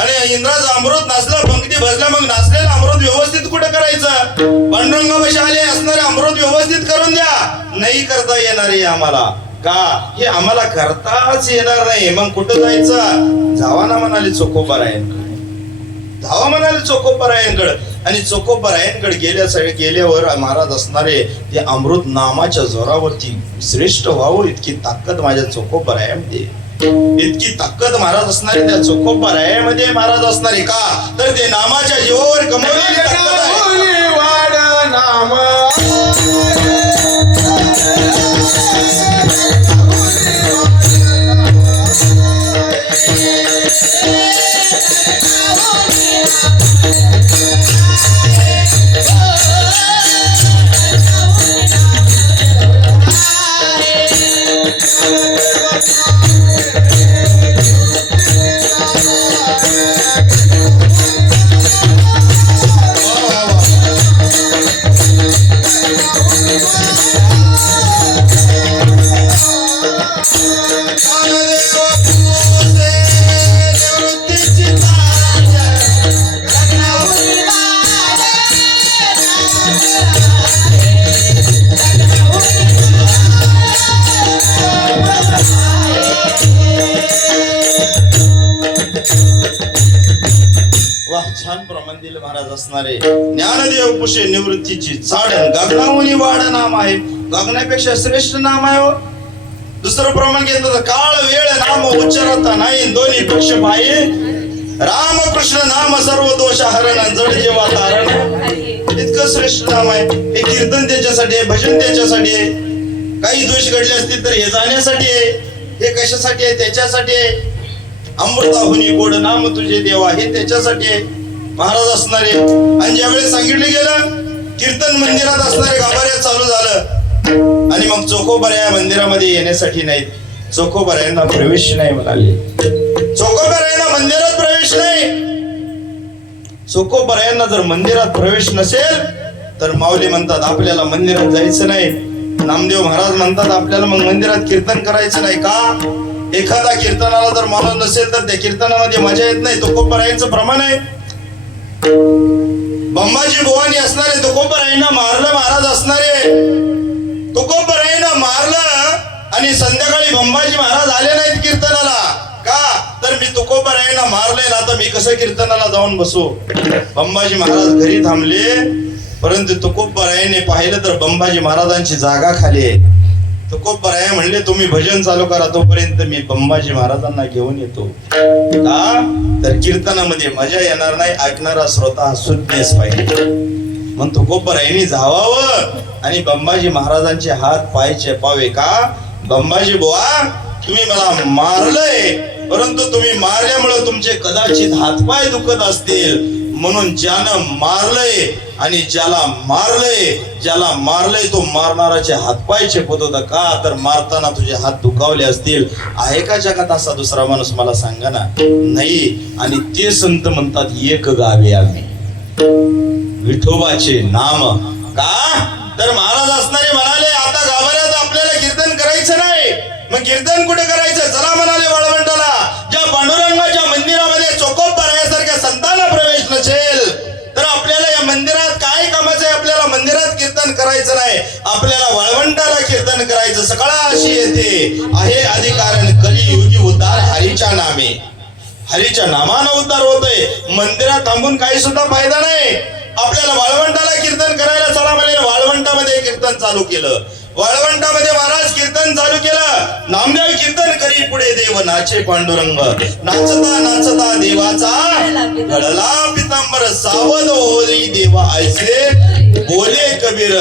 आणि इंद्राचं अमृत नाचलं पंक्ती बसल्या, मग नाचलेलं अमृत व्यवस्थित कुठे करायचं? पांडुरंगापाशी आले असणारे अमृत व्यवस्थित करून द्या. नाही करता येणारे आम्हाला का? हे आम्हाला करताच येणार नाही. मग कुठं जायचं? जावा ना म्हणाले चोखोबरायांकडे, धावा म्हणाले चोखोबरायांकडे. आणि चोखोबरायांकडे गेल्यावर महाराज असणारे ते अमृत नामाच्या जोरावरती श्रेष्ठ व्हावं इतकी ताकद माझ्या चोखोबरायामध्ये, इतकी ताकद महाराज असणारे त्या चोखोबरायामध्ये महाराज असणारे. का तर ते नामाच्या जीवावर कमवलेली ताकद आहे. वाड नाम छान प्रमाण दिले महाराज असणारे. ज्ञानदेव पुषे निवृत्तीची चाडण गगनाहुनी वाड नाम आहे. गगनापेक्षा श्रेष्ठ नाम आहे. दुसरं प्रमाण घेतलं तर काळ वेळ नाम उच्चारता नाही, दोन्ही पक्ष पाये रामकृष्ण नाम सर्व दोष हरण जड जेवा तारण. इतकं श्रेष्ठ नाम आहे. हे कीर्तन त्याच्यासाठी आहे, भजन त्याच्यासाठी आहे. काही दोष घडले असतील तर हे जाण्यासाठी आहे. हे कशासाठी आहे? त्याच्यासाठी आहे. अमृताहुनी गोड नाम तुझे देवा, हे त्याच्यासाठी आहे महाराज असणारे. आणि ज्यावेळेस सांगितलं गेलं कीर्तन मंदिरात असणारे गाभाऱ्या चालू झालं, आणि मग चोखोबराया मंदिरामध्ये येण्यासाठी नाहीत, चोखोबरायांना प्रवेश नाही म्हणाले. चोखोबरायांना मंदिरात प्रवेश नाही. चोखोबरायांना जर मंदिरात प्रवेश नसेल तर माऊली म्हणतात आपल्याला मंदिरात जायचं नाही. नामदेव महाराज म्हणतात आपल्याला मग मंदिरात कीर्तन करायचं नाही. का? एखादा कीर्तनाला जर मानव नसेल तर त्या कीर्तनामध्ये मजा येत नाही. तुकोबरायांचं प्रमाण आहे. बंबाजी बुवानी असणारे तुकोबरायांना मारलं महाराज असणारे. तुकोबरायांना मारलं आणि संध्याकाळी बंबाजी महाराज आले नाहीत कीर्तनाला. का? तर मी तुकोबरायांना मारले ना, आता मी कसं कीर्तनाला जाऊन बसू? बंबाजी महाराज घरी थांबले, परंतु तुकोबरायांनी पाहिलं तर बंबाजी महाराजांची जागा खाली आहे. तुकोबराय म्हणले तुम्ही भजन चालू करा, तोपर्यंत मी बंबाजी महाराजांना घेऊन येतो. का? तर कीर्तनामध्ये मजा येणार नाही, ऐकणारा श्रोता सुज्ञच पाहिजे. मग तुकोबरायांनी जावावं आणि बंबाजी महाराजांचे हात पाय चेपावे. का? बंबाजी बुवा तुम्ही मला मारलंय, परंतु तुम्ही मारल्यामुळे तुमचे कदाचित हातपाय दुखत असतील, म्हणून ज्यानं मारलंय आणि ज्याला मारलंय तो मारणाराचे हातपाय चेपत होता. का? तर मारताना तुझे हात दुखावले असतील. आहे का जगात असा दुसरा माणूस? मला सांगा ना. नाही. आणि ते संत म्हणतात एक गावे आम्ही विठोबाचे नाम. का? तर महाराज असणारे म्हणाले आता गाभाऱ्यात आपल्याला कीर्तन करायचं नाही. मग कीर्तन कुठे करायचं? चला म्हणाले वाळवंटाला. ज्या पांडुरंगाच्या मंदिरामध्ये चोखोबरायासारख्या संतांना प्रवेश नसेल तर आपल्याला या मंदिरात काय कामाचं आहे? आपल्याला मंदिरात कीर्तन करायचं नाही, आपल्याला वाळवंटाला कीर्तन करायचं. सकाळ अशी येते आहे अधिकारण कलियुगी उद्धार हरीच्या नामे. हरीच्या नामानं उद्धार होतोय. मंदिरात थांबून काही सुद्धा फायदा नाही. आपल्याला वाळवंटाला कीर्तन करायला चला म्हणे, वाळवंटामध्ये कीर्तन चालू केलं. वाळवंटामध्ये महाराज कीर्तन चालू केलं. नामदेव कीर्तन करी पुढे देव नाचे पांडुरंग. नाचता नाचता देवाचा घडला पितांबर. सावध होई देवा ऐसे बोले कबीर.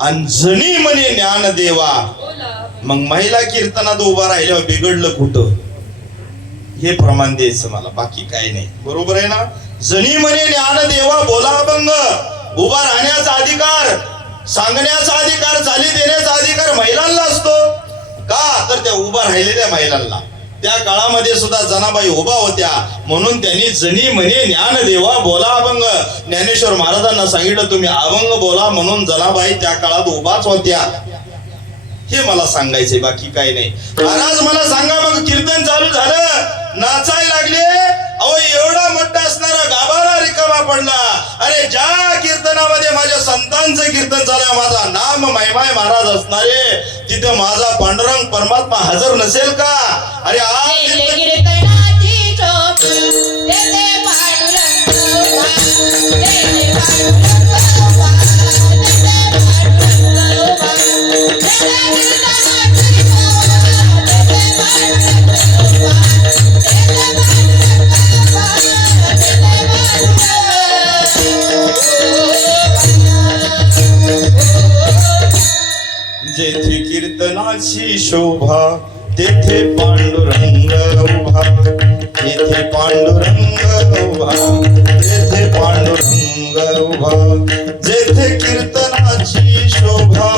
अंजनी म्हणे ज्ञान देवा. मग महिला कीर्तनात उभा राहिल्यावर बिघडलं कुठं हे प्रमाण द्यायचं मला, बाकी काही नाही. बरोबर आहे ना. जनी म्हणे ज्ञान देवा बोला अभंग. उभा राहण्याचा अधिकार, सांगण्याचा अधिकार, चाली देण्याचा अधिकार महिलांना असतो का, तर त्या उभा राहिलेल्या महिलांना. त्या काळामध्ये सुद्धा जनाबाई उभा होत्या म्हणून त्यांनी जनी म्हणे ज्ञान देवा बोला अभंग. ज्ञानेश्वर महाराजांना सांगितलं तुम्ही अभंग बोला म्हणून जनाबाई त्या काळात उभाच होत्या. हे मला सांगायचंय, बाकी काही नाही. महाराज मला सांगा, मग कीर्तन चालू झालं, नाचायला लागले. अहो एवढा मोठा असणारा गाभारा रिकामा पडला. अरे ज्या कीर्तनामध्ये माझ्या संतांचं कीर्तन झालं, माझा नाम महिमाय महाराज असणारे, तिथं माझा पांडुरंग परमात्मा हजर नसेल का. अरे जेथे कीर्तनाची शोभा तेथे पांडुरंग उभा. तेथे पांडुरंग उभा. तेथे पांडुरंग उभा. जेथे कीर्तनाची शोभा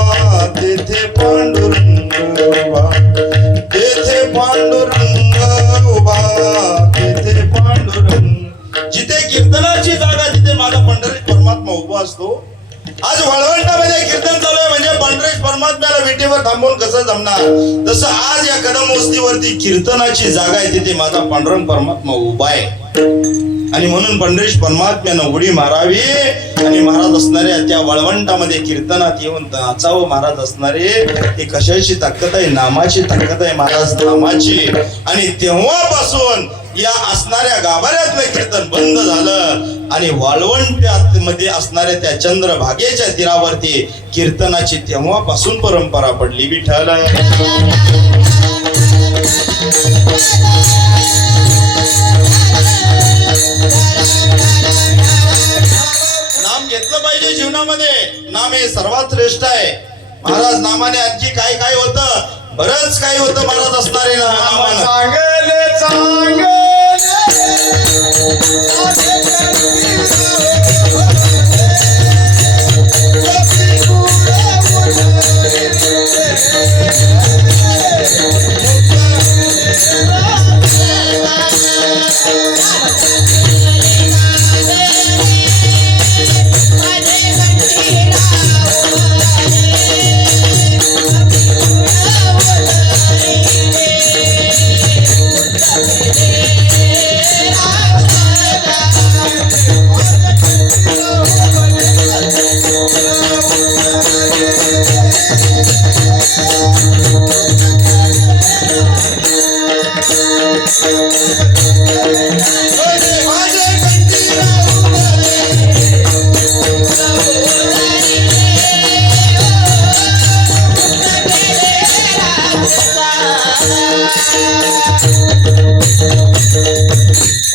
तेथे पांडुरंग उभा. तेथे पांडुरंग उभा. तेथे पांडुरंग. जिथे कीर्तनाची जागा तिथे माझा पंढरी परमात्मा उभा असतो. आज वाळवंटामध्ये कीर्तन चालू आहे म्हणजे पंढरेश परमात्म्याला विटेवर थांबवून कसं जमणार. तसं आज या कदम वस्तीवरती कीर्तनाची जागा आहे, तिथे माझा पांडुरंग परमात्मा उभा आहे. आणि म्हणून पंढरेश परमात्म्यानं उडी मारावी आणि महाराज असणारे त्या वाळवंटामध्ये कीर्तनात येऊन नाचावं. महाराज असणारे हे कशाची ताकद आहे, नामाची ताकद आहे महाराज, नामाची. आणि तेव्हापासून या असणाऱ्या गाभाऱ्यातलं कीर्तन बंद झालं आणि वाळवंट मध्ये असणाऱ्या त्या चंद्रभागेच्या तीरावरती कीर्तनाची तेव्हापासून परंपरा पडली. विठ्ठल नाम घेतलं पाहिजे जीवनामध्ये. नाम हे सर्वात श्रेष्ठ आहे. महाराज नामाने आणखी काय काय होतं, बरंच काही होतं महाराज असणारे नामानं. चांगले चांगले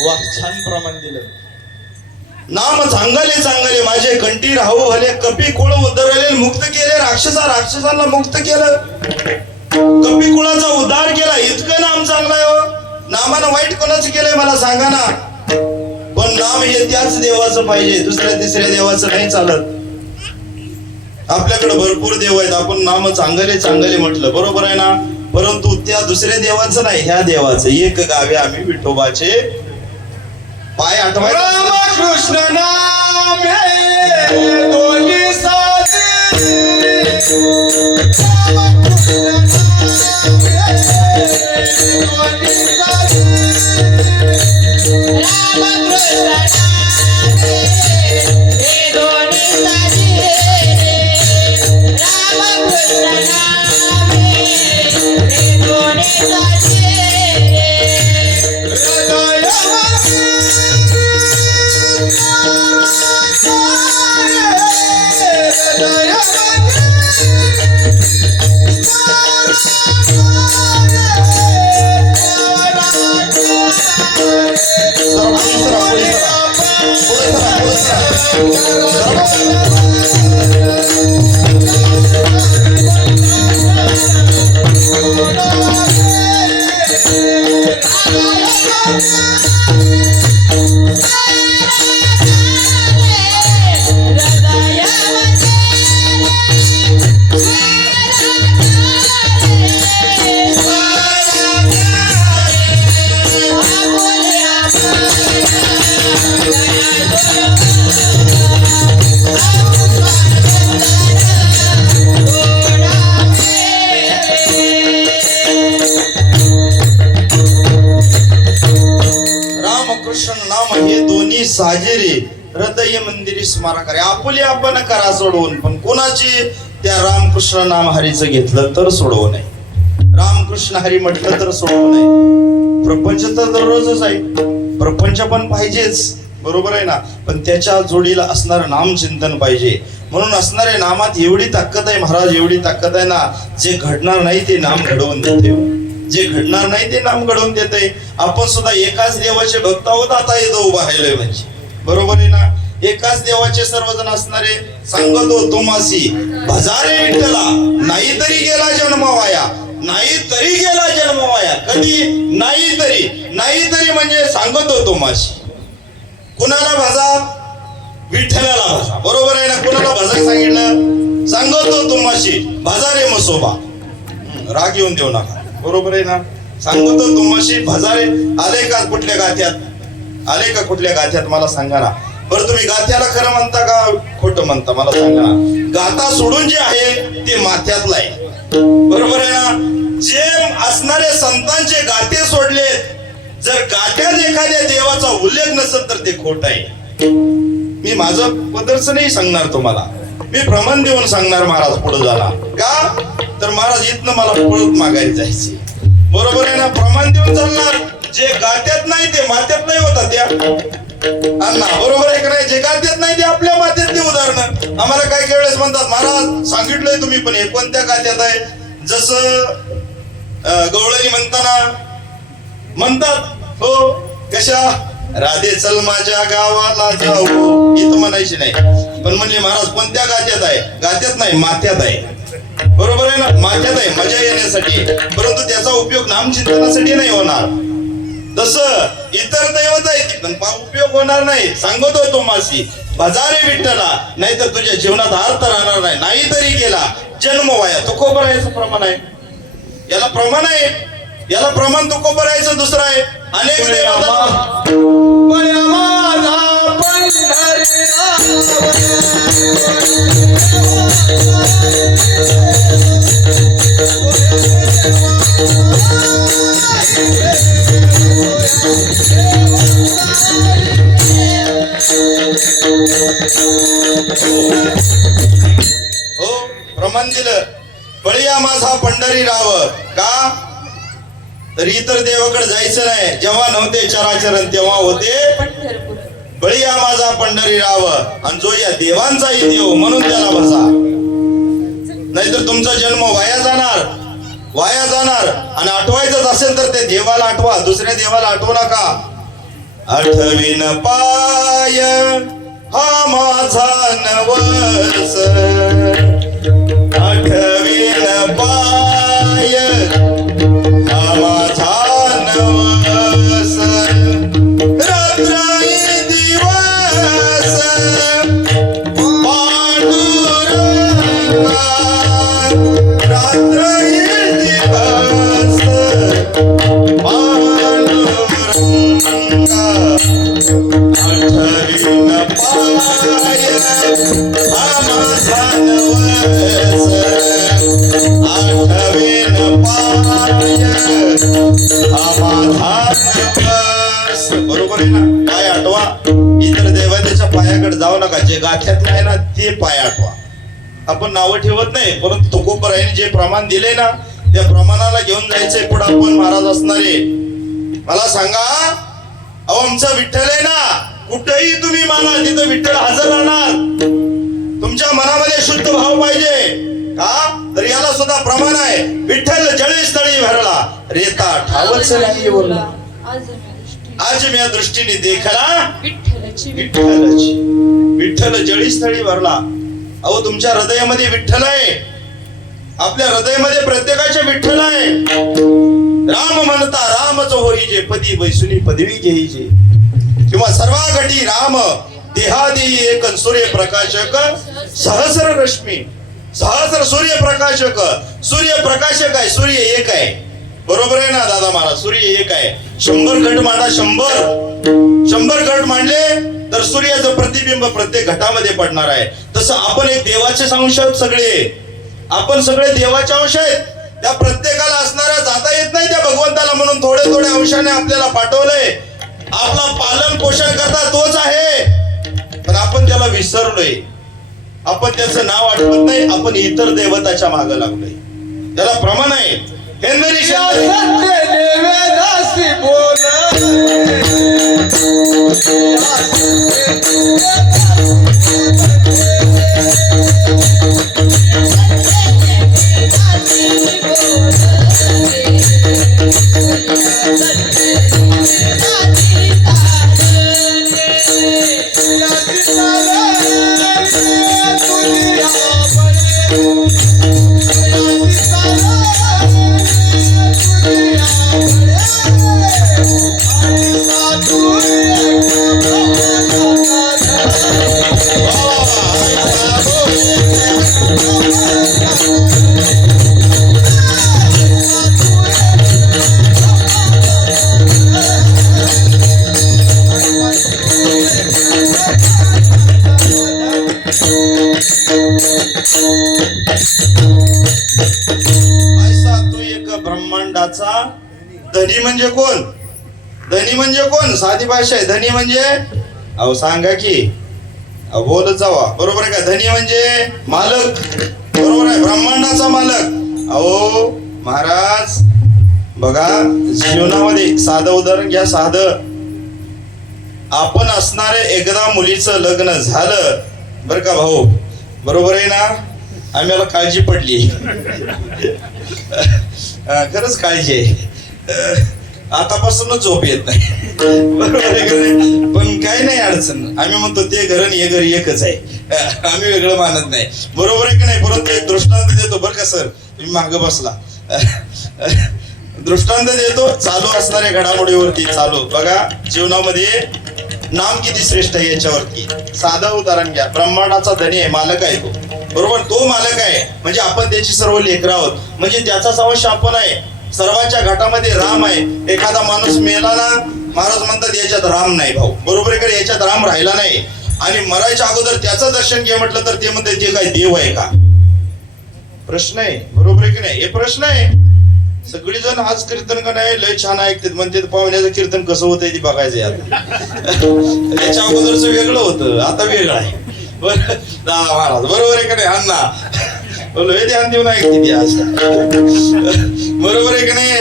वाह, छान प्रमाण दिलं. नाम चांगले चांगले माझे कंठी राहू भले. कपी कुळ उद्धरले मुक्त केले. राक्षसांना मुक्त केलं. कपी कुळाचा उद्धार केला. इतकं नाम चांगलं आहे हो. नामानं वाईट कोणाचं केलंय मला सांगा ना. पण नाम हे त्याच देवाचं पाहिजे, दुसऱ्या तिसऱ्या देवाचं नाही चालत. आपल्याकडे भरपूर देव आहेत, आपण नाम चांगले चांगले म्हटलं, बरोबर आहे ना. परंतु त्या दुसऱ्या देवाचं नाही, ह्या देवाचं. एक गावे आम्ही विठोबाचे पाय आठवायचे. रामकृष्ण नामे दोन्ही साजे. रामकृष्ण नामे दोन्ही साजे. रामकृष्ण नामे दोन्ही साजे. रामकृष्ण नामे दोन्ही साजे. हृदय मंदिरी स्मारक करे आपुली आपण करा सोडवून, पण कोणाची त्या रामकृष्ण नाम हरीचं घेतलं तर सोडवू नये, रामकृष्ण हरी म्हटलं तर सोडवू नये. प्रपंच तर दररोजच आहे, प्रपंच पण पाहिजेच, बरोबर आहे ना, पण त्याच्या जोडीला असणारं नामचिंतन पाहिजे. म्हणून असणाऱ्या नामात एवढी ताकद आहे महाराज, एवढी ताकद आहे ना, जे घडणार नाही ते नाम घडवून देते, जे घडणार नाही ते नाम घडवून देते. आपण सुद्धा एकाच देवाचे भक्त आहोत, आता इथं उभा राहिलोय म्हणजे, बरोबर आहे ना. एकाच देवाचे सर्वजण असणारे सांगतो तुमासी भजारे विठ्ठला, नाहीतरी गेला जन्म वाया, नाहीतरी गेला जन्म वाया. कधी नाहीतरी म्हणजे सांगतो तुमासी. कुणाला भजा? विठ्ठलाला भजा, बरोबर आहे ना. कुणाला भजा सांगितलं? सांगतो तुमाशी भजा रे मसोबा, राग येऊन देऊ नका, बरोबर आहे ना. सांगतो तुमाशी भजा रे. आले का कुठल्या गाथ्यात? आले का कुठल्या गाथ्यात मला सांगा ना. बरं तुम्ही गाथ्याला खरं म्हणता का खोटं म्हणता मला सांगा ना. गाथा सोडून जे आहे ते माथ्यातलं आहे, बरोबर आहे ना. जे असणारे संतांचे गाथे सोडलेत, जर गाथ्यात एखाद्या देवाचा उल्लेख नसेल तर ते खोट आहे. मी माझं पदरच नाही सांगणार तुम्हाला, मी प्रमाण देऊन सांगणार महाराज पुढे जाणार का. तर महाराज इथनं मला पळत मागायला जायचे, बरोबर आहे ना. प्रमाण देऊन चालणार. जे गाथ्यात नाही ते माथ्यात नाही होता त्या अण्णा, बरोबर आहे का नाही. जे गाथ्यात नाही ते आपल्या माथ्यातली उदाहरणं. आम्हाला काय काही वेळेस म्हणतात महाराज सांगितलंय तुम्ही, पण हे कोणत्या गाथ्यात आहे. जसं गवळणी म्हणतात हो, कशा राधे चल माझ्या गावाला जाऊ, इथं म्हणायची नाही, पण म्हणले महाराज कोणत्या गाथ्यात आहे. गाथ्यात नाही माथ्यात आहे, बरोबर आहे ना. माथ्यात आहे मजा येण्यासाठी, परंतु त्याचा उपयोग नामचिंतनासाठी नाही होणार. तसं इतर दैवत आहे पण उपयोग होणार नाही. सांगतो तो मासी भजारे विठ्ठला, नाही तर तुझ्या जीवनात अर्थ राहणार नाही. नाहीतरी गेला जन्म वाया. तो कोबर याचं प्रमाण आहे, याला प्रमाण आहे, याला प्रमाण तो कोबर याचं दुसरं आहे. अनेक देवता बळ्या माझा पंढरीराव, हो प्रमाण दिलं. बळीया माझा पंढरी राव का, तर इतर देवाकडे जायचं नाही. जेव्हा नव्हते चराचरण तेव्हा होते पंढरपूर. बळीया माझा पंढरी राव, आणि जो या देवांचाही देव म्हणून त्याला बसा. नाहीतर तुमचा जन्म वाया जाणार. आणि आठवायचंच असेल तर ते देवाला आठवा, दुसऱ्या देवाला आठवू नका. आठवीन पाय हा माझा नवस, आठवीन पाय हा माझा नवस, रात्र दिवस पांडुरंगा, रात्र दिवस पांडुरंगा, आठवीन पाय हा माझा नवस, आठवीन पाय हा माझा नवस. बरोबर आहे ना. पाय आठवा. इतर देवतेच्या पायाकडे जाऊ नका. जे गाथ्यात नाही ना ते पाय आठवा. आपण नावं ठेवत नाही, परंतु तुकोबरायांनी जे प्रमाण दिले ना त्या प्रमाणाला घेऊन जायचंय पुढे आपण महाराज असणारे. मला सांगा, अहो आमचा विठ्ठल आहे ना, कुठेही तुम्ही माना तिथं विठ्ठल हजर राहणार. तुमच्या मनामध्ये शुद्ध भाव पाहिजे का, तर याला सुद्धा प्रमाण आहे. विठ्ठल जळी स्थळी भरला, रेता ठावच नाही बोलला. आज मी या दृष्टीने देखला विठ्ठल जळी स्थळी भरला. अहो तुमच्या हृदयामध्ये विठ्ठल आहे, आपल्या हृदयामध्ये प्रत्येकाच्या विठ्ठल आहे. राम म्हणता रामच होई जे, पदी बैसुनी पदवी घेईजे, किंवा सर्वा घटी राम देहादी एक सूर्यप्रकाशक सहस्र रश्मी, सहस्र सूर्यप्रकाशक. सूर्यप्रकाशक आहे, सूर्य एक आहे, बरोबर आहे ना दादा महाराज. सूर्य एक आहे. 100 घट मांडा, 100 घट मांडले तर सूर्याचं प्रतिबिंब प्रत्येक घटामध्ये पडणार आहे. तसं आपण एक देवाचे अंश आहोत सगळे, आपण सगळे देवाचे अंश आहेत. त्या प्रत्येकाला असणाऱ्या जाता येत नाही त्या भगवंताला, म्हणून थोडे थोडे अंशाने आपल्याला पाठवलंय. आपला पालन पोषण करता तोच आहे. पण आपण त्याला विसरलोय. आपण त्याचं नाव आठवत नाही. आपण इतर देवताच्या मागे लागलोय. त्याला प्रमाण आहे. हेंद्री या शेंद्री. सत्य देवेदासी बोल ऐसा तू एक ब्रह्मांडाचा धनी म्हणजे कोण? धनी म्हणजे कोण? साधी भाषा आहे. धनी म्हणजे अहो सांगा की, अहो बोलत जावा. बरोबर आहे का? धनी म्हणजे मालक. बरोबर आहे. ब्रह्मांडाचा मालक. अहो महाराज बघा, जीवनामध्ये साधं उदाहरण घ्या. साधं आपण असणारे एकदा मुलीचं लग्न झालं बरं का भाऊ, बरोबर आहे ना? आम्हाला काळजी पडली. खरंच काळजी आहे. आतापासूनच झोप येत नाही. बरोबर आहे का नाही? पण काही नाही अडचण. आम्ही म्हणतो ते घर आणि हे घर एकच आहे. आम्ही वेगळं मानत नाही. बरोबर आहे की नाही? परंतु एक दृष्टांत देतो बरं का सर, तुम्ही मागं बसला. दृष्टांत देतो चालू असणाऱ्या घडामोडीवरती. चालू बघा, जीवनामध्ये नाम किती श्रेष्ठ आहे याच्यावरती. साधं उदाहरण घ्या. ब्रह्मांडाचा धनी आहे, मालक आहे तो. बरोबर, तो मालक आहे म्हणजे आपण त्याची सर्व लेकरं आहोत. म्हणजे त्याचा समक्ष आपण आहे. सर्वांच्या घाटामध्ये राम आहे. एखादा माणूस मेला ना, महाराज म्हणतात याच्यात राम नाही भाऊ. बरोबर आहे का? याच्यात राम राहिला नाही. आणि मरायच्या अगोदर त्याचं दर्शन घे म्हटलं तर ते म्हणतात ते काय देव आहे का? प्रश्न आहे. बरोबर आहे की नाही? हे प्रश्न आहे. सगळीजण आज कीर्तन का नाही लय छान ऐकतात म्हणते. पाहुण्याचं कीर्तन कसं होतंय ते बघायचंय आता. याच्या अगोदरच वेगळं होतं, आता वेगळं आहे. महाराज बरोबर आहे का नाही? अण्णा बोलो हे ध्यान देऊन ऐकते ती आज. बरोबर आहे का नाही?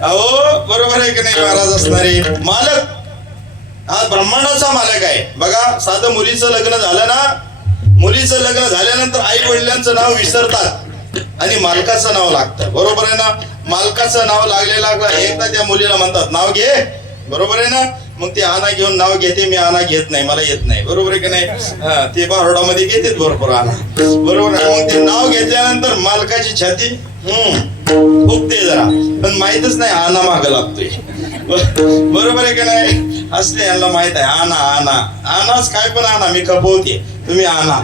अहो बरोबर आहे का नाही? महाराज असणारे मालक हा ब्रह्मांडाचा मालक आहे. बघा, साधं मुलीचं लग्न झालं ना, मुलीचं लग्न झाल्यानंतर आई वडिलांचं नाव विसरतात आणि मालकाचं नाव लागतं. बरोबर आहे ना? मालकाचं नाव लागलं एकदा त्या मुलीला म्हणतात नाव घे. बरोबर आहे ना? मग ते आना घेऊन नाव घेते. मी आना घेत नाही, मला येत नाही. बरोबर आहे की नाही? ते बारोडामध्ये घेतात भरपूर आना. बरोबर आहे. मग ते नाव घेतल्यानंतर मालकाची छाती फुगते जरा, पण माहितच नाही आना मागं लागतोय. बरोबर आहे की नाही? असले यांना माहित आहे आना आना आनाच काय पण आना, मी खपवते, तुम्ही आना.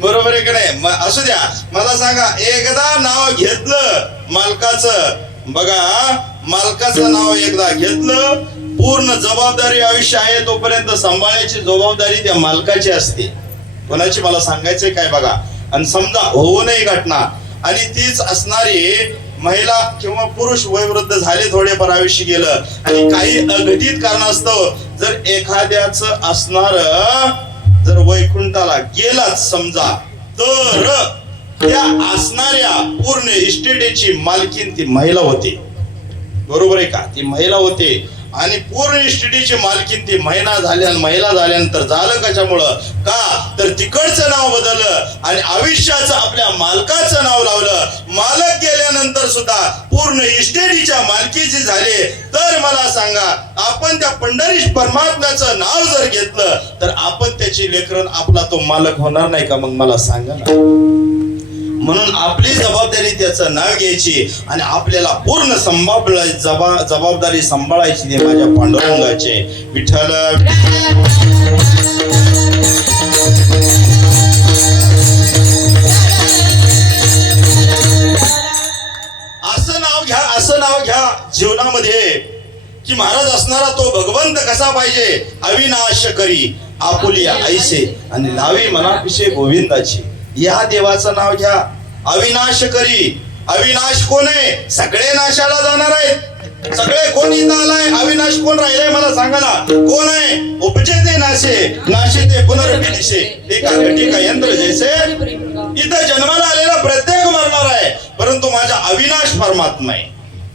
बरोबर आहे की नाही? असू द्या. मला सांगा, एकदा नाव घेतलं मालकाचं, बघा मालकाचं नाव एकदा घेतलं, पूर्ण जबाबदारी आयुष्य आहे तोपर्यंत सांभाळायची जबाबदारी त्या मालकाची असते. कोणाची मला सांगायचंय काय बघा. आणि समजा होऊ नये घटना आणि तीच असणारी महिला किंवा पुरुष वयोवृद्ध झाले, थोडेफार आयुष्य गेलं आणि काही अघटित कारणास्तव जर एखाद्याच असणार जर वैकुंठाला गेलाच समजा, तर त्या असणाऱ्या पूर्ण इस्टेटीची मालकीन ती महिला होते. बरोबर आहे का? ती महिला होते आणि पूर्ण इस्टेटीची मालकीन ती महिला झाल्यानंतर झालं कशामुळं? का तर तिकडचं नाव बदललं आणि आयुष्याचं आपल्या मालकाचं नाव लावलं. मालक गेल्यानंतर सुद्धा पूर्ण इस्टेटीच्या मालकीचे झाले. तर मला सांगा, आपण त्या पंढरीश परमात्म्याचं नाव जर घेतलं तर आपण त्याची लेकरं, आपला तो मालक होणार नाही का? मग मला सांगा ना. म्हणून आपली जबाबदारी त्याचं नाव घ्यायची आणि आपल्याला पूर्ण जबाबदारी सांभाळायची. ते माझ्या पांडुरंगाचे विठ्ठल. असं नाव घ्या जीवनामध्ये की महाराज असणारा तो भगवंत कसा पाहिजे? अविनाश करी आपुलिया ऐसे आणि लावी मनापिशे गोविंदाची. या देवाचं नाव घ्या. अविनाश करी. अविनाश कोण आहे? सगळे नाशाला जाणार आहेत. सगळे कोण इथं आलाय? अविनाश कोण राहिलाय मला सांगा ना, कोण आहे? उपजे ते नाशे, नाशे ते पुनर्विदिशे, ते का घटी का यंत्र जैसे. इथं जन्माला आलेला प्रत्येक मरणार आहे, परंतु माझा अविनाश परमात्मा आहे.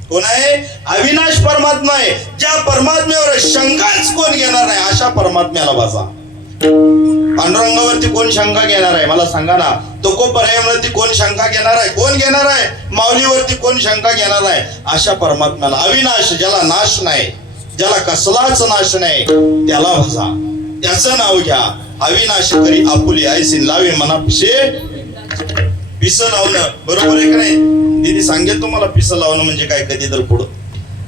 कोण आहे? अविनाश परमात्मा आहे. ज्या परमात्म्यावर शंकाच कोण घेणार नाही अशा परमात्म्याला बसा. पांडुरंगावरती कोण शंका घेणार आहे मला सांगा ना. तुकोबरायावरती कोण शंका घेणार आहे? कोण घेणार आहे? माऊलीवरती कोण शंका घेणार आहे? अशा परमात्म्याला, अविनाश, ज्याला नाश नाही, ज्याला कसलाच नाश नाही, त्याला भजा. त्याचं नाव घ्या. अविनाश करी आपुली आयसीन लावे मना पिशे. पिस लावणं बरोबर आहे का नाही? दीदी सांगेल तुम्हाला पिस लावणं म्हणजे काय कधी तर पुढं.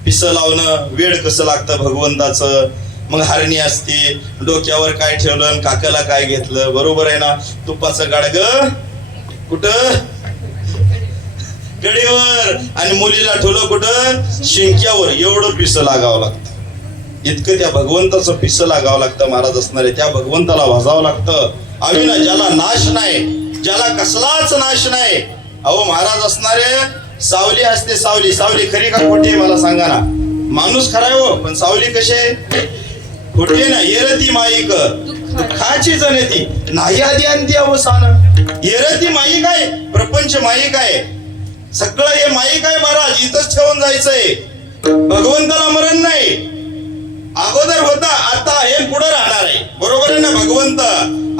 पिस लावणं, वेळ कसं लागतं भगवंताचं. मग हरणी असते, डोक्यावर काय ठेवलं, काकाला काय घेतलं, बरोबर आहे ना. तुपाचं गाडग कुठं? कडेवर. आणि मुलीला ठेवलं कुठं? शिंक्यावर. एवढं पिस लागावं लागतं. इतकं त्या भगवंताचं पिस लागावं लागतं. महाराज असणारे त्या भगवंताला भाजावं लागतं. अविनाश, ज्याला नाश नाही, ज्याला कसलाच नाश नाही. अहो महाराज असणारे सावली असते. सावली, सावली खरी का खोटी आहे मला सांगा ना. माणूस खरा आहे हो, पण सावली कशी आहे? खोटी आहे ना. येरती माईक दुःखाची जनेती नाही आधी अंती अवसान. येरती माईक आहे, प्रपंच माईक आहे, सगळं हे माईक आहे महाराज. इथंच ठेवून जायचंय. भगवंताला मरण नाही. अगोदर होता, आता हे पुढे राहणार आहे. बरोबर आहे ना. भगवंत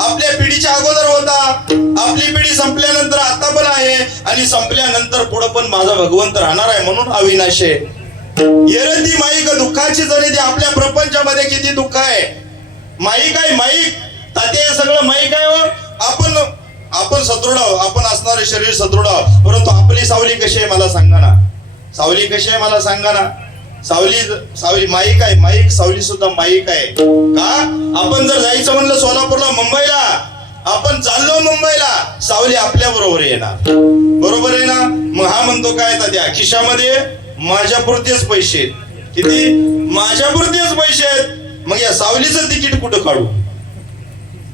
आपल्या पिढीच्या अगोदर होता, आपली पिढी संपल्यानंतर आता पण आहे, आणि संपल्यानंतर पुढे पण माझा भगवंत राहणार आहे. म्हणून अविनाश आहे. येरती माईक दुःखाची जनेती. आपल्या प्रपंचामध्ये किती दुःख आहे. माईक आहे, माईक. ताते सगळं माईक आहे हो. आपण सदृढ आहोत, आपण असणारे शरीर सदृढ आहोत, परंतु आपली सावली कशी आहे मला सांगा ना. सावली कशी आहे मला सांगा ना. सावली माईक आहे, माईक. सावली सुद्धा माईक आहे. का? आपण जर जायचं म्हणलं सोलापूरला, मुंबईला, आपण चाललो मुंबईला, सावली आपल्या बरोबर येणार. बरोबर आहे ना. मग हा म्हणतो काय त्या खिशामध्ये माझ्यापुरतेच पैसे आहेत. किती? माझ्यापुरतेच पैसे आहेत. मग या सावलीचं तिकीट कुठं काढू?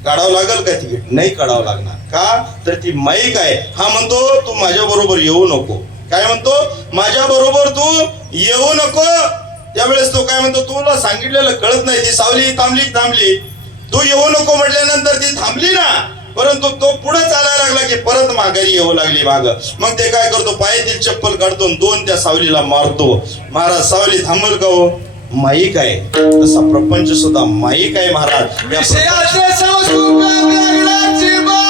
काढावं लागेल का तिकीट? नाही काढावं लागणार. का? तर ती माईक आहे. हा म्हणतो तू माझ्या बरोबर येऊ नको. काय म्हणतो? माझ्या बरोबर तू येऊ नको. त्यावेळेस तो काय म्हणतो? तुला सांगितलेलं कळत नाही. ती सावली थांबली. तू येऊ नको म्हटल्यानंतर ती थांबली ना, परंतु तो पुढे चालायला लागला की परत माघारी येऊ लागली माग. मग ते काय करतो? पायातील चप्पल काढतो, 2 त्या सावलीला मारतो. महाराज, सावली थांबल का हो? माईक आहे. तसा प्रपंच सुद्धा माईक आहे महाराज. विषयाचे संस्कृत वेगळाची बाहू.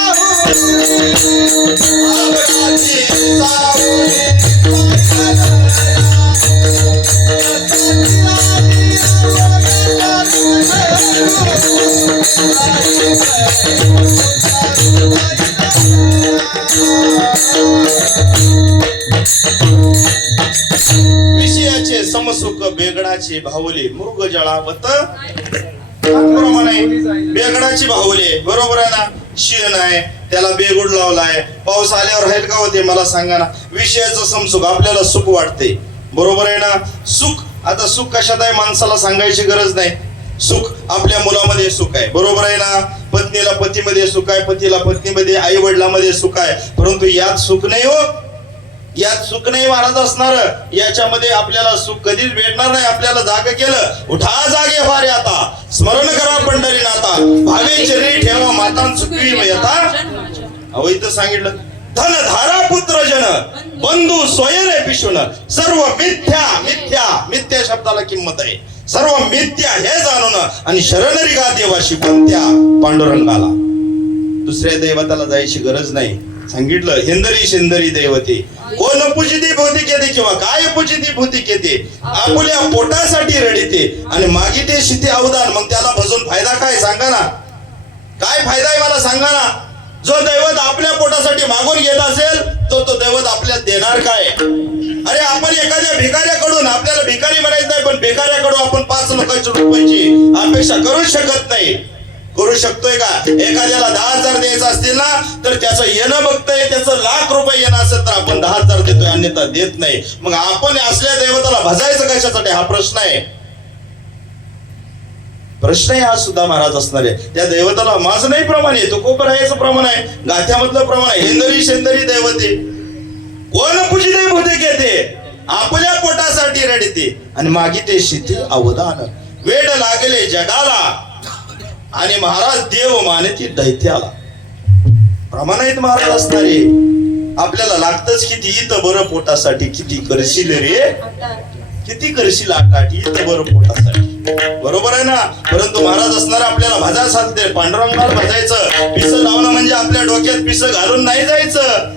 विषयाचे समसुख बेगडाचे भावले मृग जळावत. बेगडाची भावले. बरोबर आहे ना. शेण आहे, त्याला बेगुड लावलाय. पाऊस आल्यावर राहील का होते मला सांगा ना. विषयाचं समसुख, आपल्याला सुख वाटते. बरोबर आहे ना. सुख, आता सुख कशात आहे माणसाला सांगायची गरज नाही. सुख आपल्या मुलामध्ये सुख आहे. बरोबर आहे ना. पत्नीला पतीमध्ये सुख आहे, पतीला पत्नीमध्ये, आई वडिलांमध्ये सुख आहे. परंतु यात सुख नाही हो. यात सुख नाही महाराज असणार. याच्यामध्ये आपल्याला सुख कधीच भेटणार नाही. आपल्याला जाग केलं, उठा जागे फारे आता, स्मरण करा पंढरीनाथा, भावे चरणी ठेवा मातां सुखवी यथा. अहो इथं सांगितलं, धन धारा पुत्र जन बंधू स्वयने पिशुन सर्व मिथ्या. मिथ्या, मिथ्या शब्दाला किंमत आहे. सर्व मिथ्या हे जाणून आणि शरणरिगा देवाशी कोणत्या? पांडुरंगाला. दुसऱ्या दैवताला जायची गरज नाही. सांगितलं, हिंदरी शिंदरी दैवते कोण पूजिती भौतिक येते किंवा काय पूजिती भौतिक येते. आपल्या पोटासाठी रडीते आणि मागिते शिते अवदान. मग त्याला भजून फायदा काय सांगा ना. काय फायदा आहे मला सांगा ना. जो दैवत आपल्या पोटासाठी मागून घेत असेल तो दैवत आपल्याला देणार काय? अरे आपण एखाद्या भिकाऱ्याकडून, आपल्याला भिकारी म्हणायचं नाही, पण भिकाऱ्याकडून आपण 5 लाखाची रुपयाची अपेक्षा करू शकत नाही. करू शकतोय का? एखाद्याला 10,000 द्यायचं असतील ना, तर त्याचं येणं बघतंय, त्याचं लाख रुपये येणं असेल तर आपण 10,000 देतोय, अन्यथा देत नाही. मग आपण असल्या दैवताला भजायचं कशासाठी हा प्रश्न आहे. प्रश्न आहे हा सुद्धा महाराज असणार आहे. त्या दैवताला माझं नाही प्रमाण आहे, तो कोपरायाचं प्रमाण आहे, गाथ्यामधलं प्रमाण आहे. हिंदरी शेंदरी दैवते कोण पूजिते भौतिक येते. आपल्या पोटासाठी रडते आणि मागिते शिथिल अवदान. वेड लागले जगाला आणि महाराज देव मानती दैत्याला. प्रमाणित महाराज असणारे आपल्याला लागतच किती इथं बरं पोटासाठी. किती करशील रे, किती करशील आटाटी इथं बरं पोटासाठी. बरोबर आहे ना. परंतु महाराज असणार आपल्याला भजा साधते. पांडुरंगाला भजायचं. पिसं लावणं म्हणजे आपल्या डोक्यात पिसं घालून नाही जायचं.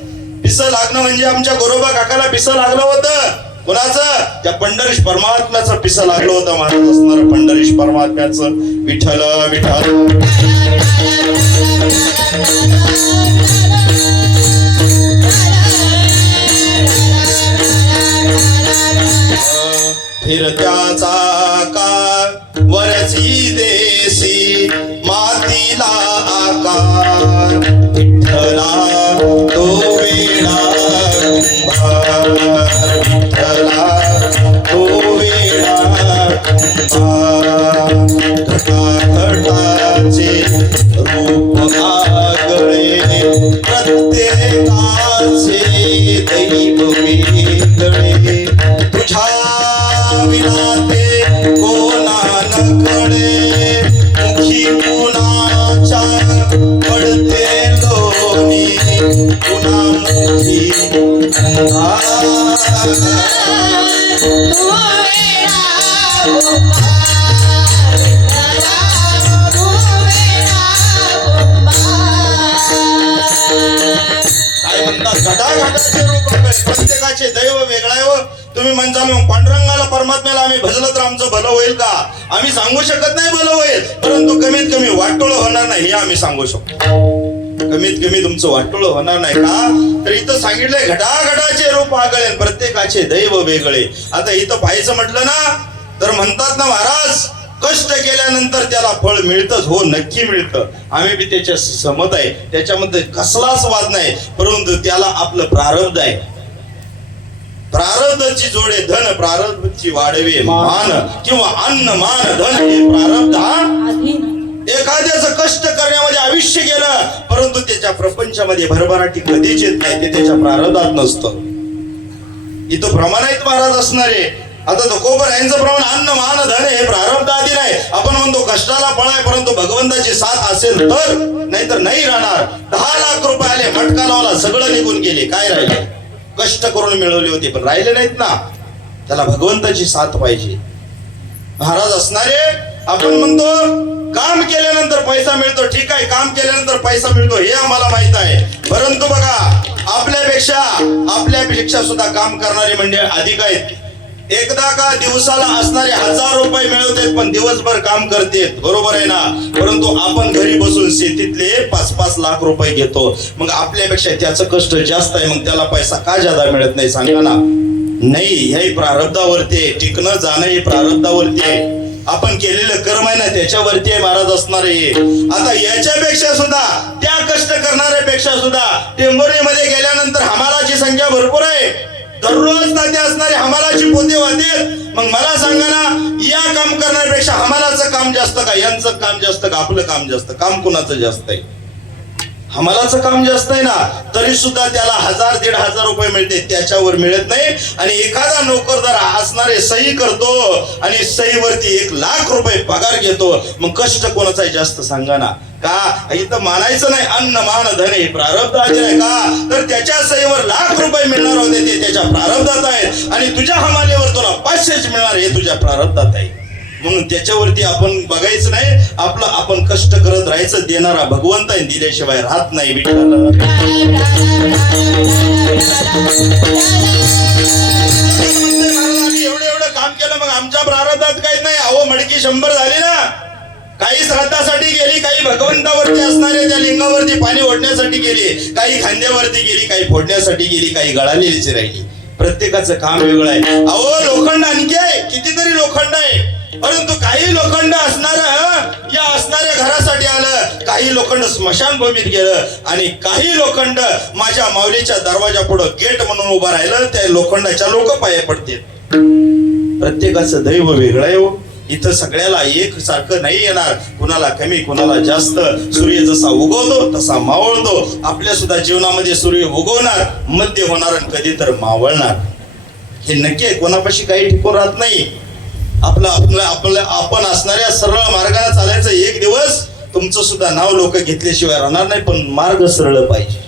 पिसं लागणं म्हणजे आमच्या गोरोबा काकाला पिसं लागलं होतं. कोणाचं? त्या पंढरीश परमात्म्याचं पिसं लागलं होतं. महाराज असणार पंढरीश परमात्म्याचं. विठ्ठल विठ्ठल फिरत्या चाका वरची देशी मातीला आकार. विठ्ठला तो वेडा कुंभार. विठ्ठला तो वेडा कुंभार. घटाघटाचे रूप आगळे प्रत्येकाचे दैव वेगळे. तुझ्या विनाते कोणा न कळे मुखी कुणाच्या पडते लोणी. पुन्हा मुखी काय म्हणतात? घटाघटाचे रूप प्रत्येकाचे दैव वेगळा आहे. व तुम्ही म्हणता मग पांडुरंगाला परमात्म्याला आम्ही भजलं तर आमचं भलं होईल का? आम्ही सांगू शकत नाही भलं होईल, परंतु कमीत कमी वाटोळं होणार नाही हे आम्ही सांगू शकतो. कमीत कमी तुमचं वाटोळं होणार नाही का? तर इथं सांगितलंय घटाघटाचे रूप आगळे प्रत्येकाचे दैव वेगळे. आता इथं पाहायचं म्हटलं ना तर म्हणतात ना महाराज कष्ट केल्यानंतर त्याला फळ मिळतच. हो नक्की मिळतं. आम्ही बी त्याच्या सहमत आहे. त्याच्यामध्ये कसलाच वाद नाही. परंतु त्याला आपलं प्रारब्ध आहे. प्रारब्धची जोडे धन प्रारब्धची वाढवे मान किंवा अन्न मान धन हे प्रारब्ध. एखाद्याचं कष्ट करण्यामध्ये आयुष्य गेलं परंतु त्याच्या प्रपंचामध्ये भरभराटी कधीच येत नाही. ते त्याच्या प्रारब्धात नसतं. इथं प्रमाणित महाराज असणारे. आता तुकोबर यांचं प्रमाण अन्न मान धन हे प्रारब्ध आधी नाही. आपण म्हणतो कष्टाला फळ आहे परंतु भगवंताची साथ असेल तर, नाहीतर नाही राहणार. 10 लाख रुपये आले मटका लावला सगळं निघून गेले. काय राहिले? कष्ट करून मिळवले होते पण राहिले नाहीत ना. त्याला भगवंताची साथ पाहिजे. महाराज असणारे आपण म्हणतो काम केल्यानंतर पैसा मिळतो. ठीक आहे काम केल्यानंतर पैसा मिळतो हे आम्हाला माहित आहे. परंतु बघा आपल्यापेक्षा सुद्धा काम करणारी मंडळी अधिक आहेत. एकदा का दिवसाला असणारे 1000 रुपये मिळवतात पण दिवसभर काम करतात. बरोबर आहे ना. परंतु आपण घरी बसून शेतीतले 5-5 लाख रुपये घेतो. मग आपल्यापेक्षा त्याचं कष्ट जास्त आहे. मग त्याला पैसा का जादा मिळत नाही सांगा ना. नाही हे प्रारब्धावरती आहे. टिकणं जाणं हे प्रारब्धावरती आहे. आपण केलेलं कर्म आहे ना त्याच्यावरती आहे महाराज असणार आहे. आता याच्यापेक्षा सुद्धा त्या कष्ट करणाऱ्यापेक्षा सुद्धा टेंभुर्णीमध्ये गेल्यानंतर हमालाची संख्या भरपूर आहे. दररोज नाते असणारे हमालाची पोते वाहते. मग मला सांगा ना या काम करण्यापेक्षा हमालाचं काम जास्त का यांचं काम जास्त का आपलं काम जास्त? काम कुणाचं जास्त आहे? हमालाचं काम जास्त आहे ना. तरी सुद्धा त्याला 1000-1500 रुपये मिळते त्याच्यावर मिळत नाही. आणि एखादा नोकरदार असणारे सही करतो आणि सहीवरती 1 लाख रुपये पगार घेतो. मग कष्ट कोणाचं आहे जास्त सांगा ना. का इथं मानायचं नाही अन्न मान धन हे प्रारब्ध आधी आहे का? तर त्याच्या सहीवर लाख रुपये मिळणार होते ते त्याच्या प्रारब्धात आहेत. आणि तुझ्या हमालीवर तुला 500च मिळणार हे तुझ्या प्रारब्धात आहे. म्हणून त्याच्यावरती आपण बघायचं नाही. आपलं आपण कष्ट करत राहायचं. देणारा भगवंत आहे दिल्याशिवाय राहत नाही. विठ्ठल आम्ही एवढं काम केलं मग आमच्या प्रारब्धात काहीच नाही. अहो मडकी 100 झाली ना. काही श्राद्धासाठी गेली, काही भगवंतावरती असणाऱ्या त्या लिंगावरती पाणी ओढण्यासाठी गेली, काही खांद्यावरती गेली, काही फोडण्यासाठी गेली, काही गळालेलीच राहिली. प्रत्येकाचं काम वेगळं आहे. अहो लोखंड आणखी आहे कितीतरी लोखंड आहे. परंतु काही लोखंड असणाऱ्या घरासाठी आलं, काही लोखंड स्मशानभूमीत गेलं आणि काही लोखंड माझ्या माऊलीच्या दरवाजा पुढं गेट म्हणून उभं राहिलं. त्या लोखंडाच्या लोक पाया पडतील. प्रत्येकाचं दैव वेगळं आहे. इथं सगळ्याला एक सारखं नाही येणार. कुणाला कमी कुणाला जास्त. सूर्य जसा उगवतो तसा मावळतो. आपल्या सुद्धा जीवनामध्ये सूर्य उगवणार, मध्य होणार आणि कधी तर मावळणार. हे नक्की आहे, कोणापाशी काही टिकून राहत नाही. आपलं आपलं आपलं आपण असणाऱ्या सरळ मार्गाने चालायचं. एक दिवस तुमचं सुद्धा नाव लोक घेतल्याशिवाय राहणार नाही, पण मार्ग सरळ पाहिजे,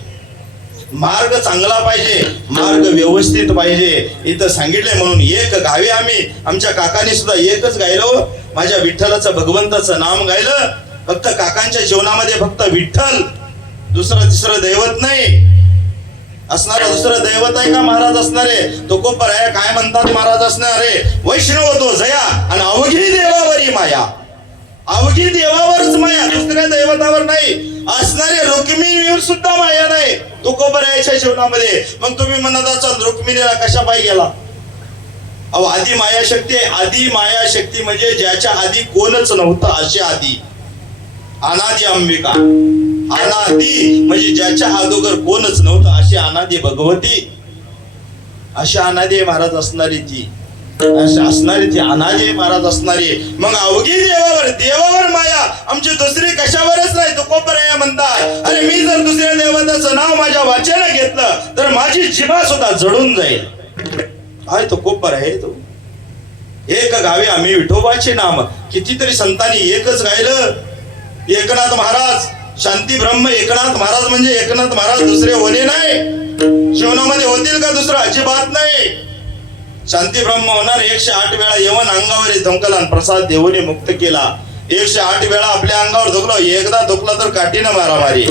मार्ग चांगला पाहिजे, मार्ग व्यवस्थित पाहिजे. इथं सांगितलंय म्हणून एक गावी आम्ही, आमच्या काकाने सुद्धा एकच गायलो, माझ्या विठ्ठलाचं भगवंताचं नाम गायलं. फक्त काकांच्या जीवनामध्ये फक्त विठ्ठल, दुसरं तिसरं दैवत नाही. असणारा दुसरं दैवत आहे का महाराज असणारे? तो कोपर आहे. काय म्हणतात महाराज असणारे? वैष्णव तो जया आणि अवघी देवावरी माया. अवघी देवावरच माया, दुसऱ्या दैवतावर नाही. असणारे रुक्मिणीवर सुद्धा माया नाही तुकोबरायाच्या जीवनामध्ये. मग तुम्ही म्हणत असाल रुक्मिणीला कशा पायी गेला? अहो, आधी माया शक्ती आहे. आधी माया शक्ती म्हणजे ज्याच्या आधी कोणच नव्हतं अशी आधी. अनादी अंबिका, अनादी म्हणजे ज्याच्या अगोदर कोणच नव्हतं अशी अनादी भगवती. अशी अनादी महाराज असणारी ती, असणारी ती अनादी महाराज असणारी. मग अवघी देवावर, देवावर माया आमची दुसरी कशावरच नाही. तो कोपराया म्हणतात, अरे मी जर दुसऱ्या देवताचं नाव माझ्या वाचेनं घेतलं तर माझी जिभा सुद्धा जळून जाईल. काय तो कोपर आहे तो. एक गावी आम्ही विठोबाचे नाम कितीतरी संतांनी एकच गायलं. एकनाथ महाराज, शांती ब्रह्म एकनाथ महाराज म्हणजे एकनाथ महाराज, दुसरे होणे नाही. जीवनामध्ये होतील का दुसरं? अजिबात नाही. शांती ब्रह्म होणार. 108 वेळा यवन अंगावर धुंकला, प्रसाद देवने मुक्त केला. 108 वेळा आपल्या अंगावर धुकलो, एकदा धुकला तर काठीनं मारामारी.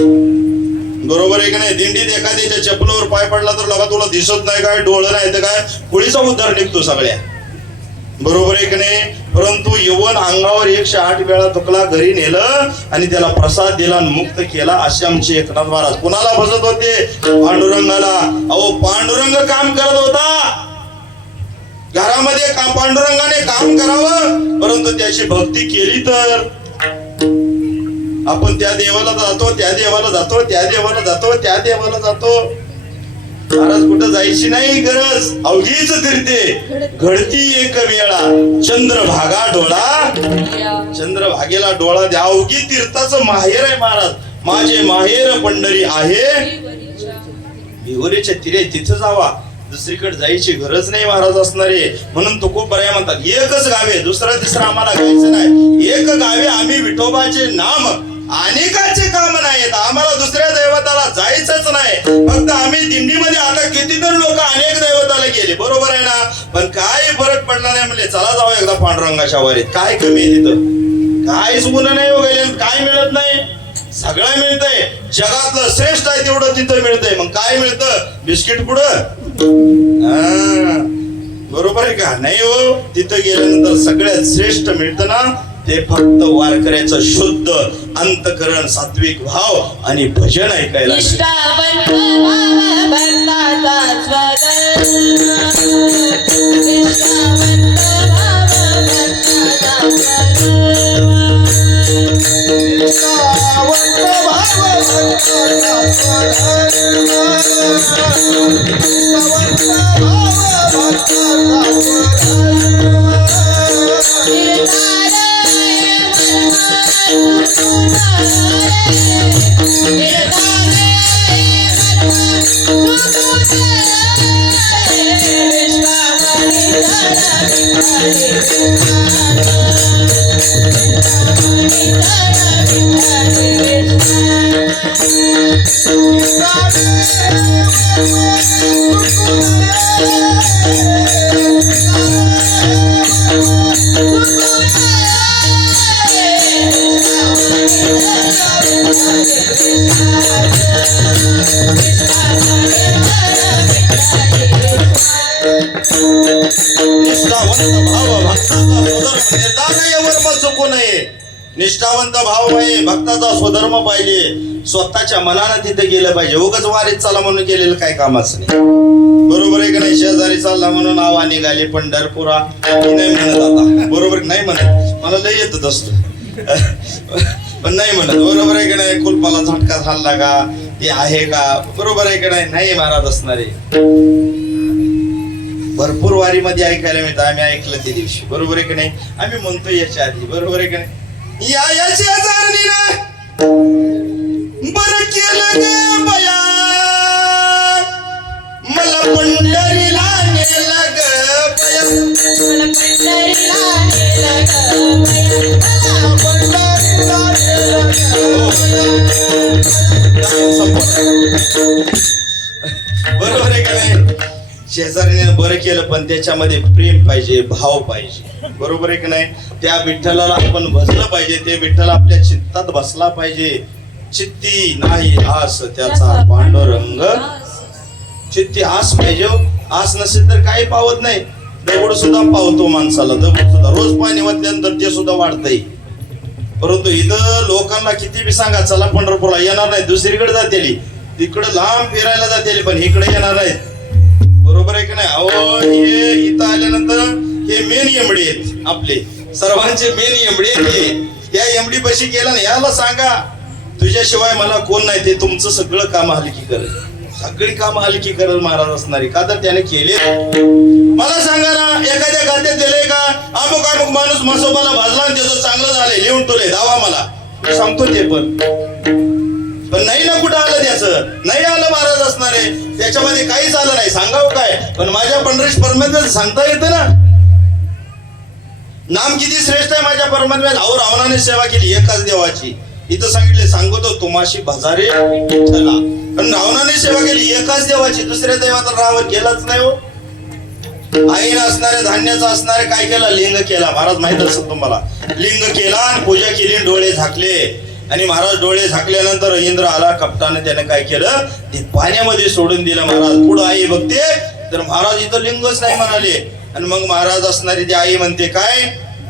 बरोबर आहे की नाही? दिंडीत एखाद्याच्या चपलावर पाय पडला तर लगा तुला दिसत नाही काय, डोळं नाही तर काय, पुळीचा उद्धार निघतो सगळ्या. बरोबर आहे की नाही? परंतु यवन अंगावर 108 वेळा धुकला, घरी नेलं आणि त्याला प्रसाद दिला आणि मुक्त केला. असे आमचे एकनाथ महाराज. कुणाला भजत होते? पांडुरंगाला. अहो, पांडुरंग काम करत होता घरामध्ये. पांडुरंगाने काम करावं, परंतु त्याची भक्ती केली तर आपण त्या देवाला जातो, त्या देवाला जातो, त्या देवाला जातो, त्या देवाला जातो. महाराज कुठं जायची नाही गरज. अवघीच तीर्थे घडती एक वेळा, चंद्रभागा डोळा, चंद्रभागेला डोळा द्या. अवघी तीर्थाचं माहेर आहे महाराज. माझे माहेर पंढरी आहे, भिवरीच्या तिरे तिथं जावा, दुसरीकडे जायची गरज नाही महाराज असणारे. म्हणून तो खूप बऱ्या म्हणतात, एकच गावे, दुसरं तिसरं आम्हाला गायचं नाही. एक गावे आम्ही विठोबाचे नाम, अनेकाचे काम नाहीत. आम्हाला दुसऱ्या दैवताला जायचंच नाही. फक्त आम्ही दिंडीमध्ये आता कितीतरी लोक अनेक दैवताला गेले, बरोबर आहे ना, पण काय फरक पडला नाही. म्हणले चला जाऊ एकदा पांडुरंगाच्या वारीत. काय कमी आहे तिथं? काहीच गुन्हा नाही वगैरे, काय मिळत नाही? सगळं मिळतंय. जगातलं श्रेष्ठ आहे तेवढं तिथं मिळतंय. मग काय मिळतं? बिस्किट पुढं. बरोबर आहे का नाही? हो, तिथं गेल्यानंतर सगळ्यात श्रेष्ठ मिळतं ना, ते फक्त वारकऱ्याचं शुद्ध अंतकरण, सात्विक भाव आणि भजन ऐकायला. निष्ठावंत भाव भक्ताचा स्वधर्म, निष्ठावंत भाव भक्ताचा स्वधर्म, निष्ठावंत भाव भक्ताचा स्वधर्म, निष्ठावंत भाव भक्ताचा स्वधर्म. निष्ठावंत भाव आहे, भक्ताचा स्वधर्म पाहिजे. स्वतःच्या मनानं तिथे गेलं पाहिजे. उगाच वारीत चाला म्हणून गेलेलं काय कामाच नाही. बरोबर आहे का नाही? शेजारी चालला म्हणून आवा निघाली पंढरपुरा, मी नाही म्हणत आता. बरोबर नाही म्हणत, मला लय येत असत पण नाही म्हणत. बरोबर आहे का नाही? कुलपाला झटका झाला का, ते आहे का? बरोबर आहे का नाही? नाही महाराज असणारे. भरपूर वारीमध्ये ऐकायला मिळतं. आम्ही ऐकलं त्या दिवशी, बरोबर आहे का नाही? आम्ही म्हणतो याच्या आधी, बरोबर आहे का नाही? या शेजारणीनं बरं केलं ग बया, मला पंढरीला नेलं ग. मला पंढरीला नेलं ग बया. पंढरीला नेलं बरोबर आहे का नाही? शेजारीने बरं केलं पण त्याच्यामध्ये प्रेम पाहिजे, भाव पाहिजे. बरोबर आहे की नाही? त्या विठ्ठलाला आपण भजलं पाहिजे, ते विठ्ठल आपल्या चित्तात बसला पाहिजे. चित्ती नाही आस त्याचा पांडुरंग, चित्ती आस पाहिजे हो. आस नसेल तर काही पावत नाही. दगड सुद्धा पावतो माणसाला, दगड सुद्धा रोज पाणी वाटल्यानंतर ते सुद्धा वाढतंय. परंतु इथं लोकांना किती बी सांगा चला पंढरपूरला, येणार नाही. दुसरीकडे जातेली, तिकडे लांब फिरायला जातेली, पण इकडे येणार नाहीत. बरोबर आहे की नाही? अहो हे इथं आल्यानंतर हे मेन एमडी आहेत आपले, सर्वांचे मेन एमडी आहेत हे. त्या एमडी पशी गेला ना, याला सांगा तुझ्याशिवाय मला कोण नाही, ते तुमचं सगळं काम हलकी करेल, सगळी काम हलकी करेल महाराज असणारी. का तर त्याने केले. मला सांगा ना, एखाद्या खात्यात दिले का अमुक अमुक माणूस मसोबाला भाजला आणि त्याचं चांगलं झालंय, लिहून ठेवले, दावा मला, मी सांगतो ते. पण नाही ना, कुठं आलं त्याचं, नाही आलं महाराज असणारे, त्याच्यामध्ये काहीच आलं नाही. सांगावं काय? पण माझ्या पंढरीश परमेश्वर सांगता येतं ना, नाम किती श्रेष्ठ आहे माझ्या परमेश्वर. अहो रावणाने सेवा केली एकाच देवाची, इथं सांगितले सांगतो तुम्हाशी भजारे विठ्ठला. पण रावणाने सेवा केली एकाच देवाची, दुसऱ्या देवाचा रावण केलाच नाही हो. आईनं असणारे, धान्याचं असणारे काय केलं? लिंग केला. महाराज माहित असेल तुम्हाला, लिंग केला आणि पूजा केली, डोळे झाकले. आणि महाराज डोळे झाकल्यानंतर इंद्र आला कपटाने, त्याने काय केलं? ते पाण्यामध्ये सोडून दिलं. महाराज पुढं आई बघते तर महाराज इथं लिंगच नाही म्हणाले. आणि मग महाराज असणारी ती आई म्हणते काय,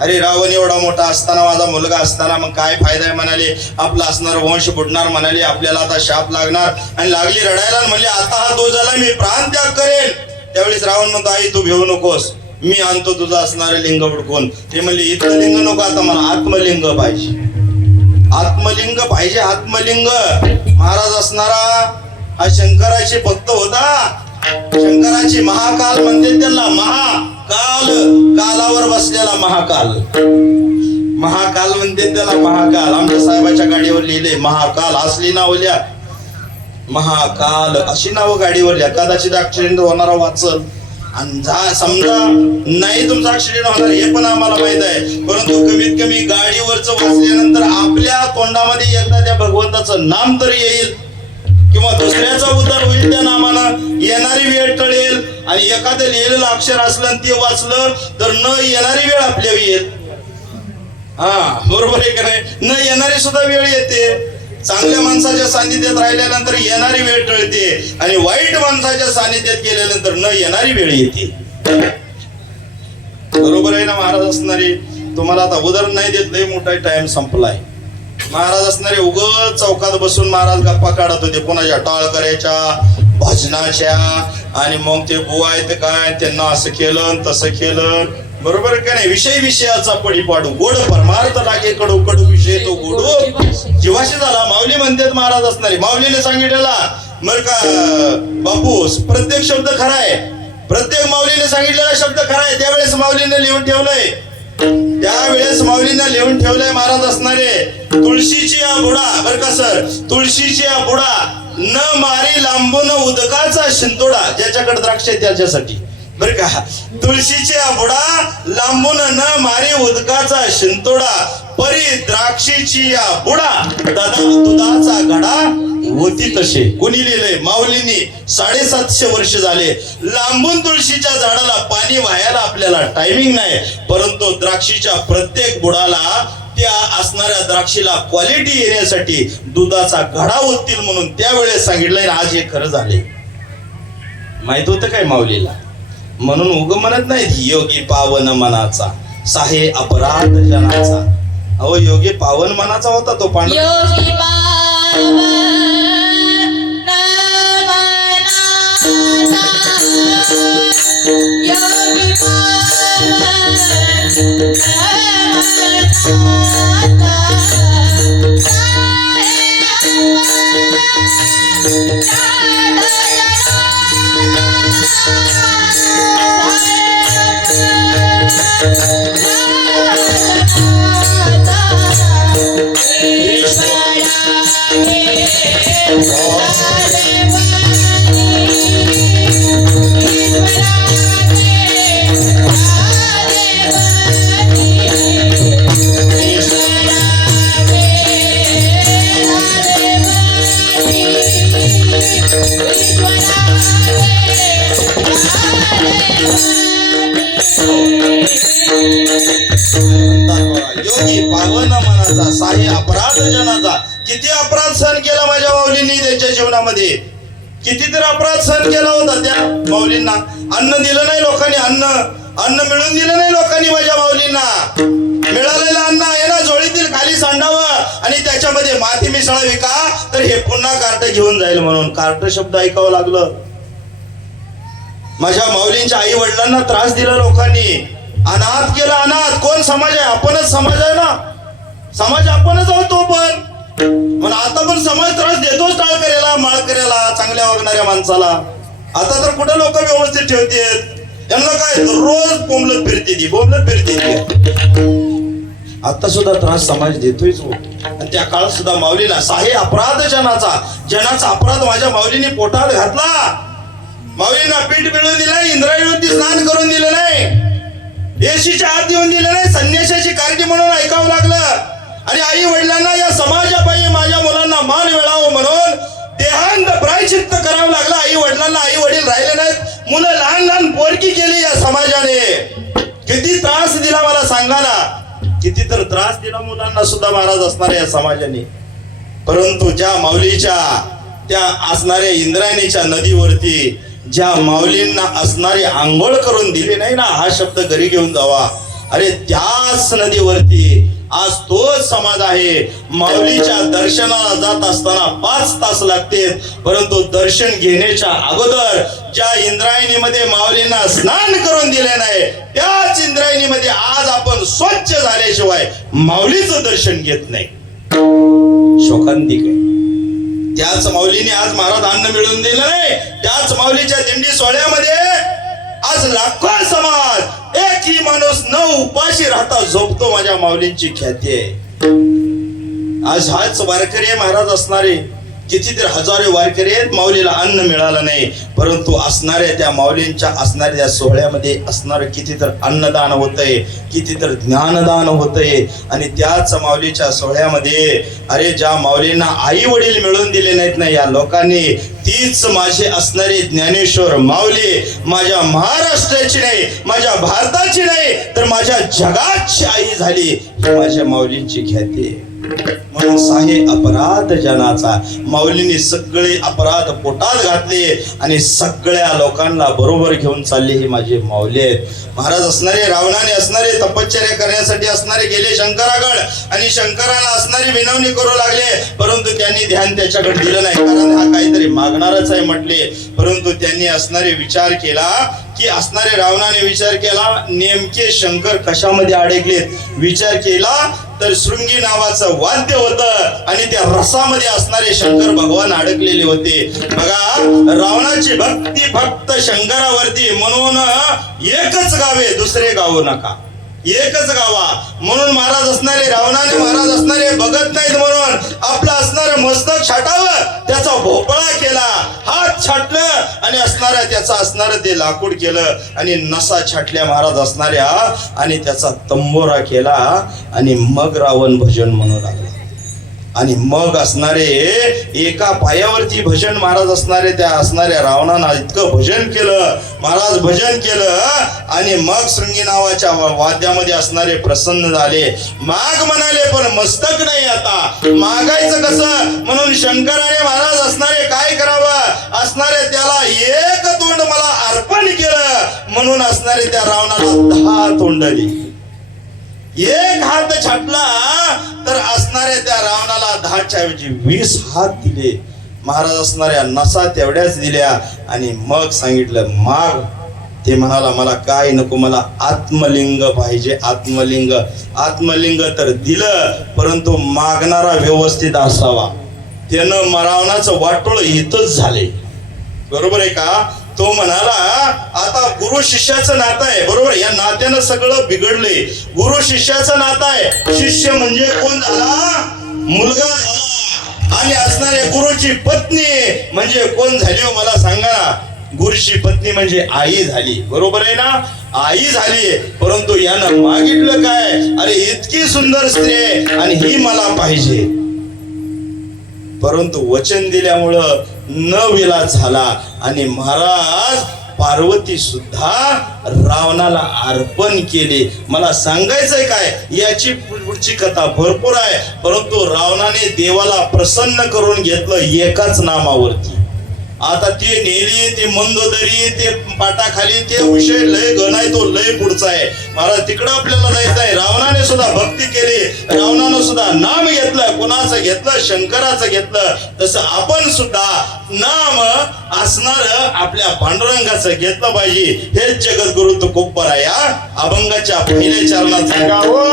अरे रावण एवढा मोठा असताना, माझा मुलगा असताना मग काय फायदा आहे म्हणाले, आपला असणार वंश बुडणार म्हणाले, आपल्याला आता शाप लागणार. आणि लागली रडायला, म्हणले आता हा दोष झाला, मी प्राण त्याग करेल. त्यावेळेस रावण म्हणतो आई तू भेऊ नकोस, मी आणतो तुझं असणारे लिंग उडकून. ते म्हणले इथं लिंग नको, आता मला आत्मलिंग पाहिजे, आत्मलिंग पाहिजे, आत्मलिंग. महाराज असणारा हा शंकराची भक्त होता. शंकराची महाकाल म्हणते त्याला, महाकाल, कालावर बसलेला महाकाल, महाकाल म्हणते त्याला, महाकाल. आमच्या साहेबाच्या गाडीवर लिहिले महाकाल, असली नाव लिहा, महाकाल अशी नावं गाडीवर लिहा. कदाचित ऍक्सिडेंट होणारा वाचल, आणि समजा नाही तुमचा ऍक्सिडेंट होणार हे पण आम्हाला माहित आहे, परंतु कमीत कमी गाडीवरच वाचल्यानंतर आपल्या तोंडामध्ये एकदा त्या भगवंताचं नाम तरी येईल, किंवा दुसऱ्याचा उद्धार होईल त्या नामानं, येणारी वेळ टळेल. आणि एखादं लिहिलेलं अक्षर असलं आणि ते वाचलं तर न येणारी वेळ आपल्या येईल. हा बरोबर आहे का नाही? न येणारी सुद्धा वेळ येते. चांगल्या माणसाच्या सानिध्यात राहिल्यानंतर येणारी वेळ टळते, आणि वाईट माणसाच्या सानिध्यात गेल्यानंतर न येणारी वेळ येते. बरोबर आहे ना महाराज असणारे? तुम्हाला आता उदाहरण नाही देत, लय मोठा टाइम संपलाय. महाराज असणारे उगाच चौकात बसून महाराज गप्पा काढत होते, कोणाच्या टाळ करायच्या, भजनाच्या. आणि मग ते बुवा आहेत काय, त्यांना असं केलं तसं केलं. बरोबर का नाही? विषय विषयाचा पडी पाडू, गोड परमार्थ लागे कडू, कडू विषय तो गोडू जीवाशी झाला. माऊली म्हणतात महाराज असणारे, माऊलीने सांगितलेला बर का बापू, प्रत्येक शब्द खरा आहे, प्रत्येक माऊलीने सांगितलेला शब्द खरा आहे. त्यावेळेस माऊलीने लिहून ठेवलंय, त्यावेळेस माऊलीने लिहून ठेवलंय महाराज असणारे, तुळशीची या बुडा, बर का सर, तुळशीची या बुडा न मारी लांबून उदकाचा शिंतोडा. ज्याच्याकडे द्राक्ष आहे त्याच्यासाठी बर का, तुळशीच्या बुडा लांबून न मारी उदकाचा शिंतोडा, परी द्राक्षीची या बुडा दुधाचा घडा होती तसे. कोणी लिहिलंय? माऊलींनी. 750 वर्ष झाले. लांबून तुळशीच्या झाडाला पाणी वाहायला आपल्याला टायमिंग नाही, परंतु द्राक्षीच्या प्रत्येक बुडाला त्या असणाऱ्या द्राक्षीला क्वालिटी येण्यासाठी दुधाचा घडा होतील म्हणून त्यावेळेस सांगितलंय. आज हे खरं झाले. माहित होतं काय माऊलीला? म्हणून उग म्हणत नाही योगी पावन मनाचा, साहे अपराध जनाचा. अहो योगी पावन मनाचा होता तो पांडव. योगी पावन मनाचा, योगी पावन योगी पावन मनाचा साहे अपराध जनाचा. किती अपराध सहन केला माझ्या माऊलींनी त्यांच्या जीवनामध्ये. कितीतरी अपराध सहन केला होता त्या माऊलींना. अन्न दिलं नाही लोकांनी. अन्न मिळून दिलं नाही लोकांनी माझ्या माऊलींना. मिळालेलं अन्न आहे ना झोळीतील खाली सांडावं आणि त्याच्यामध्ये माती मिसळावी का तर हे पुन्हा कार्ट घेऊन जाईल म्हणून. कार्ट शब्द ऐकावं लागलं. माझ्या माऊलींच्या आई वडिलांना त्रास दिला लोकांनी. अनाथ केला. अनाथ कोण समाज आहे? आपणच समाज आहे ना. समाज आपणच आहोत तो पण. पण आता पण समाज त्रास देतोच टाळकऱ्याला माळकऱ्याला चांगल्या वागणाऱ्या माणसाला. आता तर कुठे लोक व्यवस्थित ठेवतात. त्यांना काय रोज बोंबलत फिरते ती बोंबलत फिरते ती. आता सुद्धा त्रास समाज देतोयच हो. आणि त्या काळात सुद्धा माऊलीला साहे अपराध जनाचा अपराध माझ्या माऊलीने पोटात घातला. माऊलींना पीठ मिळवून दिलं नाही. इंद्रायणीवरती स्नान करून दिलं नाही. येशीच्या आत येऊन दिलं नाही. संन्याशाची कारणी म्हणून ऐकावं लागलं. आणि आई वडिलांना या समाजापायी माझ्या मुलांना मान मिळावं म्हणून देहांत प्रायश्चित्त करावं लागलं. आई वडिलांना आई वडील राहिले नाहीत. मुलं लहान लहान पोरकी केली या समाजाने. किती त्रास दिला मला सांगा ना. किती तर त्रास दिला मुलांना सुद्धा महाराज असणाऱ्या या समाजाने. परंतु ज्या माऊलीच्या त्या असणाऱ्या इंद्रायणीच्या नदीवरती ज्या माऊलींना असणारी आंघोळ करून दिली नाही ना. हा शब्द घरी घेऊन जावा. अरे त्याच नदीवरती आज तोच समाज आहे. माऊलीच्या दर्शनाला जात असताना 5 तास लागते. परंतु दर्शन घेण्याच्या अगोदर ज्या इंद्रायणीमध्ये माऊलींना स्नान करून दिले नाही त्याच इंद्रायणीमध्ये आज आपण स्वच्छ झाल्याशिवाय माऊलीचं दर्शन घेत नाही. शोकांतिक आहे. त्याच माऊलीने आज महाराज अन्न मिळवून दिलं नाही. त्याच माऊलीच्या दिंडी सोहळ्यामध्ये आज लाखो समाज एकही माणूस न उपाशी राहता झोपतो. माझ्या माऊलींची ख्याती आहे. आज हाच वारकरी महाराज असणारे कितीतरी हजारो वारकरी आहेत. माऊलीला अन्न मिळालं नाही. परंतु असणाऱ्या त्या माऊलींच्या असणाऱ्या त्या सोहळ्यामध्ये असणारं कितीतर अन्नदान होतंय. कितीतर ज्ञानदान होतंय. आणि त्याच माऊलीच्या सोहळ्यामध्ये अरे ज्या माऊलींना आई वडील मिळून दिले नाहीत ना या लोकांनी तीच माझे असणारे ज्ञानेश्वर माऊली माझ्या महाराष्ट्राची नाही माझ्या भारताची नाही तर माझ्या जगाची आई झाली. ही माझ्या माऊलींची ख्याती आहे. म्हणून साहे अपराध जनाचा. माऊलींनी सगळे अपराध पोटात घातले आणि सगळ्या लोकांना बरोबर घेऊन चालले. ही माझे माऊली आहेत. महाराज असणारे रावणाने असणारे तपश्चर्या करण्यासाठी असणारे गेले शंकराकडे आणि शंकराला असणारी विनवणी करू लागले. परंतु त्यांनी ध्यान त्याच्याकडे दिलं नाही. कारण हा काहीतरी मागणारच आहे म्हटले. परंतु त्यांनी असणारे विचार केला की असणारे रावणाने विचार केला नेमके शंकर कशामध्ये अडकलेत. विचार केला तर शृंगी नावाचं वाद्य होतं आणि त्या रसामध्ये असणारे शंकर भगवान अडकलेले होते. बघा रावणाची भक्ती फक्त शंकरावरती म्हणून एकच गावे दुसरे गावू नका. एकच गावा म्हणून महाराज असणारे रावणाने महाराज असणारे बघत नाहीत म्हणून आपलं असणारं मस्तक छाटावं त्याचा भोपळा केला. हात छाटलं आणि असणाऱ्या त्याचा असणारं ते लाकूड केलं आणि नसा छाटल्या महाराज असणाऱ्या आणि त्याचा तंबोरा केला आणि मग रावण भजन म्हणू लागला. आणि मग असणारे एका पायावरती भजन महाराज असणारे त्या असणाऱ्या रावणानं इतकं भजन केलं. महाराज भजन केलं आणि मग शृंगी नावाच्या वाद्यामध्ये असणारे प्रसन्न झाले. माग म्हणाले पण मस्तक नाही. आता मागायचं कसं म्हणून शंकराने महाराज असणारे काय करावं असणारे त्याला एक तोंड मला अर्पण केलं म्हणून असणारे त्या रावणाला 10 तोंड दिली. एक हात छाटला तर असणाऱ्या त्या रावणाला 10च्या ऐवजी 20 हात दिले. महाराज असणाऱ्या नसा तेवढ्याच दिल्या आणि मग सांगितलं माग. ते म्हणाला मला काय नको मला आत्मलिंग पाहिजे. आत्मलिंग. आत्मलिंग तर दिलं परंतु मागणारा व्यवस्थित असावा. त्यानं रावणाचं वाटोळ इथंच झाले. बरोबर आहे का. तो म्हणाला आता गुरु शिष्याचं नातं आहे. बरोबर या नात्यानं सगळं बिघडले. गुरु शिष्याचं नातं आहे. शिष्य म्हणजे कोण झाला मुलगा झाला आणि असणाऱ्या गुरुची पत्नी म्हणजे कोण झाली हो मला सांगा ना. गुरुची पत्नी म्हणजे आई झाली. बरोबर आहे ना. आई झाली. परंतु यानं मागितलं काय अरे इतकी सुंदर स्त्री आहे आणि ही मला पाहिजे. परंतु वचन दिल्यामुळं न विलास झाला आणि महाराज पार्वती सुद्धा रावणाला अर्पण केले. मला सांगायचंय काय, याची पुढची कथा भरपूर आहे, परंतु रावणाने देवाला प्रसन्न करून घेतलं एकाच नामावरती. आता ते नेली, ते मंदोदरी, ते पाटाखाली, ते विषय लय घन आहे, तो लय पुढचा आहे. मला तिकडं आपल्याला जायचं आहे. रावणाने सुद्धा भक्ती केली, रावणानं सुद्धा नाम घेतलं. कोणाचं घेतलं? शंकराचं घेतलं. तसं आपण सुद्धा नाम असणार आपल्या पांडुरंगाचं घेतलं पाहिजे. हेच जगद्गुरु तुकोबर आहे. या अभंगाच्या पहिल्या चरणात गावो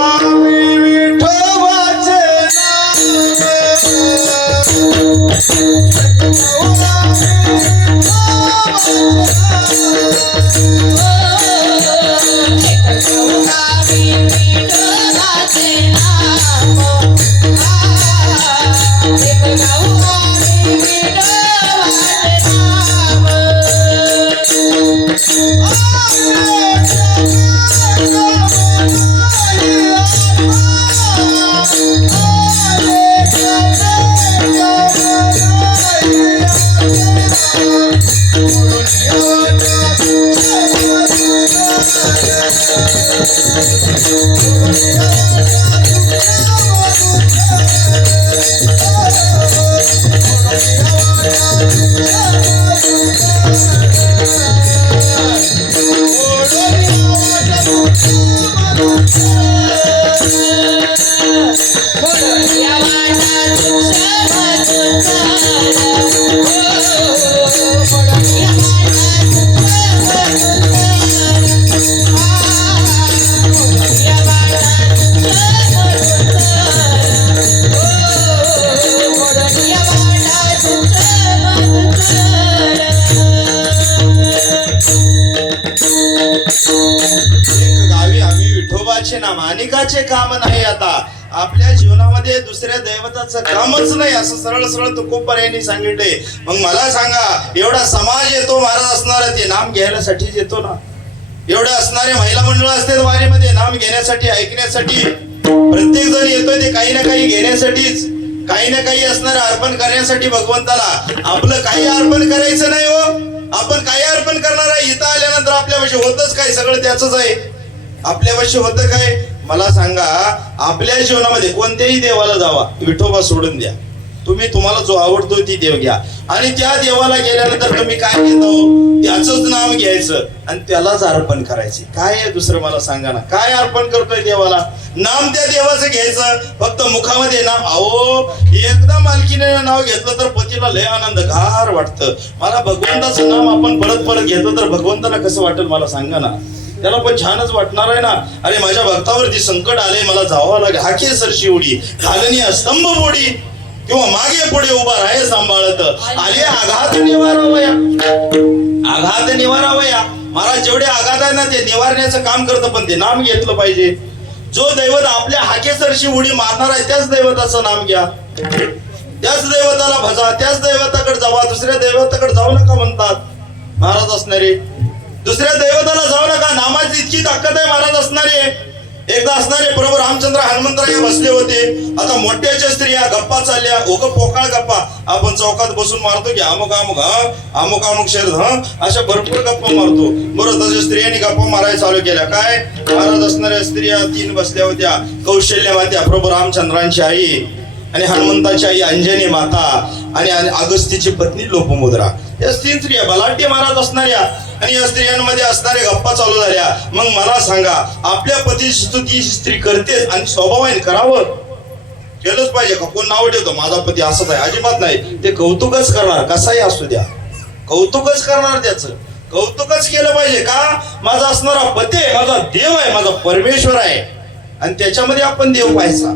आम्ही विठोबाचे नाम अनेकाचे काम नाही. आता आपल्या जीवनामध्ये दुसऱ्या दैवताचं कामच नाही, असं सरळ सरळ तुकोबर यांनी सांगितले. मग मला सांगा, एवढा समाज येतो महाराज असणार, ते नाम घ्यायलासाठीच येतो ना. एवढे असणारे महिला मंडळ असते वारीमध्ये नाम घेण्यासाठी, ऐकण्यासाठी. प्रत्येक जण येतोय ते काही ना काही घेण्यासाठीच, काही ना काही असणार अर्पण करण्यासाठी भगवंताला. आपलं काही अर्पण करायचं नाही हो. आपण काही अर्पण करणार आहे? इथं आल्यानंतर आपल्यापाशी होतच काय? सगळं त्याच आहे. आपल्यापाशी होतं काय? मला सांगा, आपल्या जीवनामध्ये कोणत्याही देवाला जावा, विठोबा सोडून द्या. तुम्हाला जो आवडतो ती देव घ्या, आणि त्या देवाला गेल्यानंतर तुम्ही काय घेतो? त्याचंच नाम घ्यायचं आणि त्यालाच अर्पण करायचे. काय आहे दुसरं? मला सांगा ना, काय अर्पण करतोय देवाला? नाम त्या देवाचं घ्यायचं, फक्त मुखामध्ये नाम. अहो, एकदा मालकीने नाव घेतलं तर पतीला लय आनंद घार वाटतं. मला भगवंताचं नाम आपण परत परत घेतलं तर भगवंताला कसं वाटेल? मला सांगा ना. त्याला पण छानच वाटणार आहे ना. अरे, माझ्या भक्तावरती संकट आले, मला जावं लागेल. हाके सरशी उडी घालणी स्तंभ मोडी, किंवा मागे पुढे उभा राहे सांभाळत आले आघात निवारावया. आघात निवारावया. महाराज जेवढे आघात आहे ना ते निवारण्याचं काम करतं, पण ते नाम घेतलं पाहिजे. जो दैवत आपल्या हाके सरशी उडी मारणार आहे त्याच दैवताचं नाम घ्या, त्याच दैवताला भजा, त्याच दैवताकडे जावा. दुसऱ्या दैवताकडे जाऊ नका म्हणतात महाराज असणारे. दुसऱ्या दैवताला जाऊ नका. नामाची इतकी ताकद आहे महाराज असणारे. एकदा असणारे प्रभू रामचंद्र हनुमंतराय बसले होते. आता मोठ्याच्या स्त्रिया गप्पा चालल्या, ओग पोकाळ गप्पा. आपण चौकात बसून मारतो की अमुक अमुक अमुक अमुक शरद अशा भरपूर गप्पा मारतो. बरोबर, तशा स्त्रियांनी गप्पा मारायला चालू केल्या. काय? महाराज असणाऱ्या स्त्रिया 3 बसल्या होत्या. कौशल्य मात्या, प्रभू रामचंद्रांची आई, आणि हनुमंताची आई अंजनी माता, आणि अगस्तीची पत्नी लोपमुद्रा. या 3 स्त्रिया बलाढ्य महाराज असणाऱ्या, आणि या स्त्रियांमध्ये असणाऱ्या गप्पा चालू झाल्या. मग मला सांगा, आपल्या पतीची स्तुती स्त्री करतेच, आणि स्वभावाने करावं, केलंच पाहिजे का? कोण नाव ठेवतो माझा पती असंच आहे? अजिबात नाही. ते कौतुकच करणार, कसाही असू द्या, कौतुकच करणार. त्याचं कौतुकच केलं पाहिजे. का? माझा असणारा पती आहे, माझा देव आहे, माझा परमेश्वर आहे, आणि त्याच्यामध्ये आपण देव पाहायचा.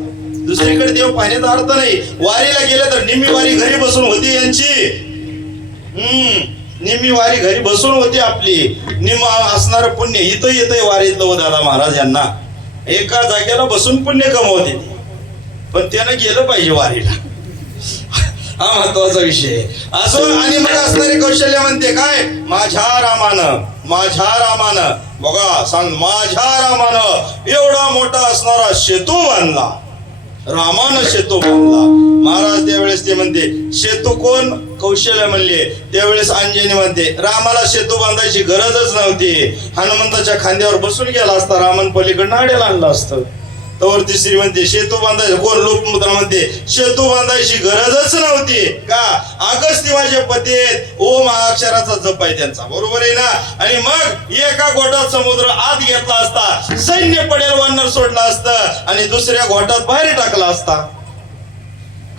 दुसरीकडे देव पाहण्याचा अर्थ नाही. वारीला गेलं तर निम्मी वारी घरी बसून होती यांची. निम्मी वारी घरी बसून होती आपली. निम असणार पुण्य इथं येतंय वारीतलं व दादा महाराज यांना. एका जागेला बसून पुण्य कमवते, पण त्यानं गेलं पाहिजे वारीला. हा महत्वाचा विषय असो. आणि मग असणारे कौशल्य म्हणते काय? माझ्या रामानं, माझ्या रामानं. बघा सांग, माझ्या रामानं एवढा मोठा असणारा सेतू बांधला. रामानं सेतू बांधला. महाराज त्यावेळेस ते म्हणते सेतू कोण? कौशल्य म्हणले. त्यावेळेस अंजनी म्हणते रामाला सेतू बांधायची गरजच नव्हती. हनुमंताच्या खांद्यावर बसून गेला असता, रामन पलीकडनं आडेला आणलं असतं. तर तिसरी म्हणते सेतू बांधायचं कोण? लोकमुद्रा म्हणते सेतू बांधायची गरजच नव्हती. का? अगस्त्य माझे पती आहेत, ओम हा अक्षराचा जप आहे त्यांचा, बरोबर आहे ना. आणि मग एका घोटात समुद्र आत घेतला असता, सैन्य पडेल वानर सोडला असतं आणि दुसऱ्या घोटात बाहेर टाकला असता.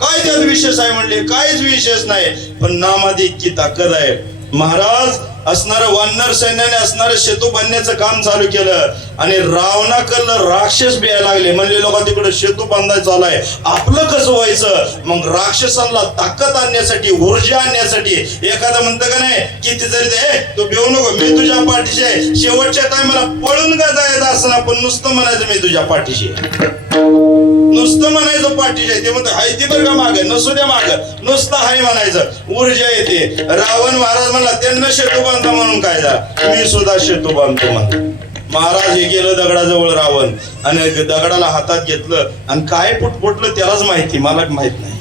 काय त्यात विशेष आहे म्हणले? काहीच विशेष नाही, पण नामादी इतकी ताकद आहे. महाराज असणारं वानर सैन्याने असणारं सेतू बांधण्याचं काम चालू केलं आणि रावणाकडलं राक्षस बियायला लागले. म्हणले लोक तिकडे सेतू बांधायचा आलाय, आपलं कसं व्हायचं? मग राक्षसांना ताकद आणण्यासाठी, ऊर्जा आणण्यासाठी एखादं म्हणतं का नाही किती जरी दे तू भिवू नको, मी तुझ्या पाठीशी आहे. शेवटच्या टायमाला पळून का जायचं असं ना, पण नुसतं म्हणायचं मी तुझ्या पाठीशी आहे. नुसतं म्हणायचं पाठीशी आहे. ते म्हणतं हाय ती बरं का माग, नसू द्या माग, नुसतं हाय म्हणायचं, ऊर्जा येते. रावण महाराज म्हणला त्यांना सेतू बांधा म्हणून काय झालं, मी सुद्धा सेतू बांधतो म्हणतो. महाराज हे गेलं दगडाजवळ रावण आणि दगडाला हातात घेतलं आणि काय पुटपुटलं त्यालाच माहिती, मला माहित नाही.